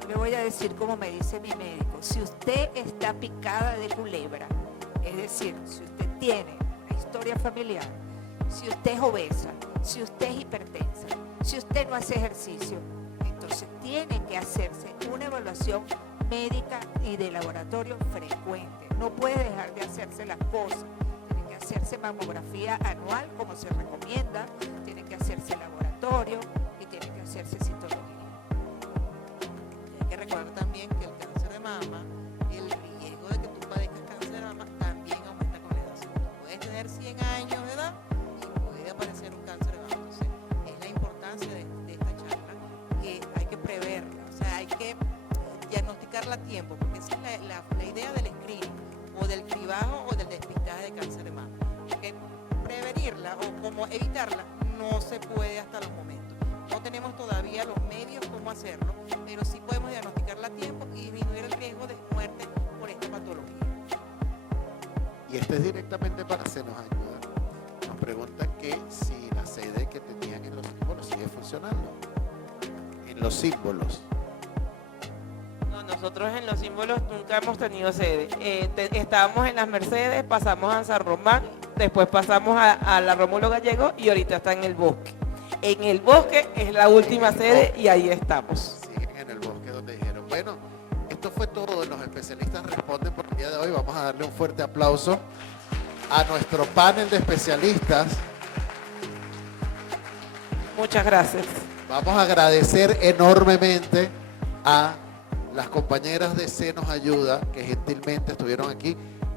Yo le voy a decir como me dice mi médico, si usted está picada de culebra, es decir, si usted tiene una historia familiar, si usted es obesa, si usted es hipertensa, si usted no hace ejercicio, entonces tiene que hacerse una evaluación médica y de laboratorio frecuente. No puede dejar de hacerse las cosas. Tiene que hacerse mamografía anual como se recomienda, tiene que hacerse laboratorio y tiene que hacerse citología. Y hay que recordar también que el cáncer de mama, el riesgo de que tú padezcas cáncer de mama también aumenta con la edad. O sea, tú puedes tener 100 años de edad y puede aparecer un cáncer de mama. Entonces, es la importancia de esta charla, que hay que preverla, o sea, hay que diagnosticarla a tiempo, porque esa es la idea del screening o del cribajo o del despistaje de cáncer de mama. Porque prevenirla o como evitarla no se puede hasta los momentos. No tenemos todavía los medios cómo hacerlo, pero sí podemos diagnosticarla a tiempo y disminuir el riesgo de muerte por esta patología. Y este es directamente para Se Nos Ayuda. Nos preguntan que si la sede que tenían en los símbolos sigue funcionando. En los símbolos. No, nosotros en los símbolos nunca hemos tenido sede. Estábamos en las Mercedes, pasamos a San Román, después pasamos a la Rómulo Gallego y ahorita está en el Bosque. En el Bosque es la última sede y ahí estamos. Siguen en el Bosque donde dijeron. Bueno, esto fue todo. Los especialistas responden por el día de hoy. Vamos a darle un fuerte aplauso a nuestro panel de especialistas. Muchas gracias. Vamos a agradecer enormemente a las compañeras de Se Nos Ayuda que gentilmente estuvieron aquí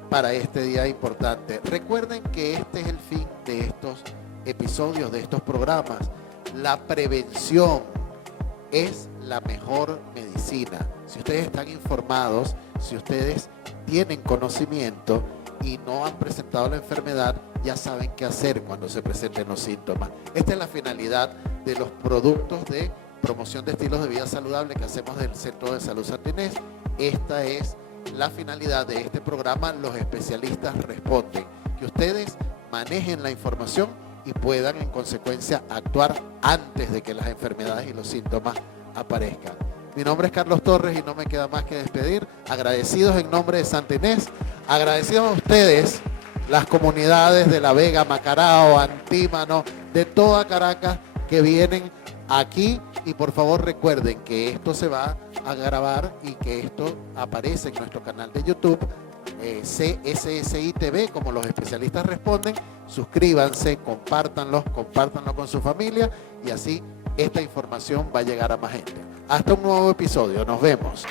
para este día importante. Recuerden que este es el fin de estos episodios, de estos programas. La prevención es la mejor medicina. Si ustedes están informados, si ustedes tienen conocimiento y no han presentado la enfermedad, ya saben qué hacer cuando se presenten los síntomas. Esta es la finalidad de los productos de promoción de estilos de vida saludable que hacemos del Centro de Salud Santa Inés. Esta es la finalidad de este programa. Los especialistas responden. Que ustedes manejen la información y puedan en consecuencia actuar antes de que las enfermedades y los síntomas aparezcan. Mi nombre es Carlos Torres y no me queda más que despedir. Agradecidos en nombre de Santa Inés, agradecidos a ustedes, las comunidades de La Vega, Macarao, Antímano, de toda Caracas que vienen aquí. Y por favor recuerden que esto se va a grabar y que esto aparece en nuestro canal de YouTube, CSSI TV, como los especialistas responden. Suscríbanse, compártanlo con su familia y así esta información va a llegar a más gente. Hasta un nuevo episodio, nos vemos.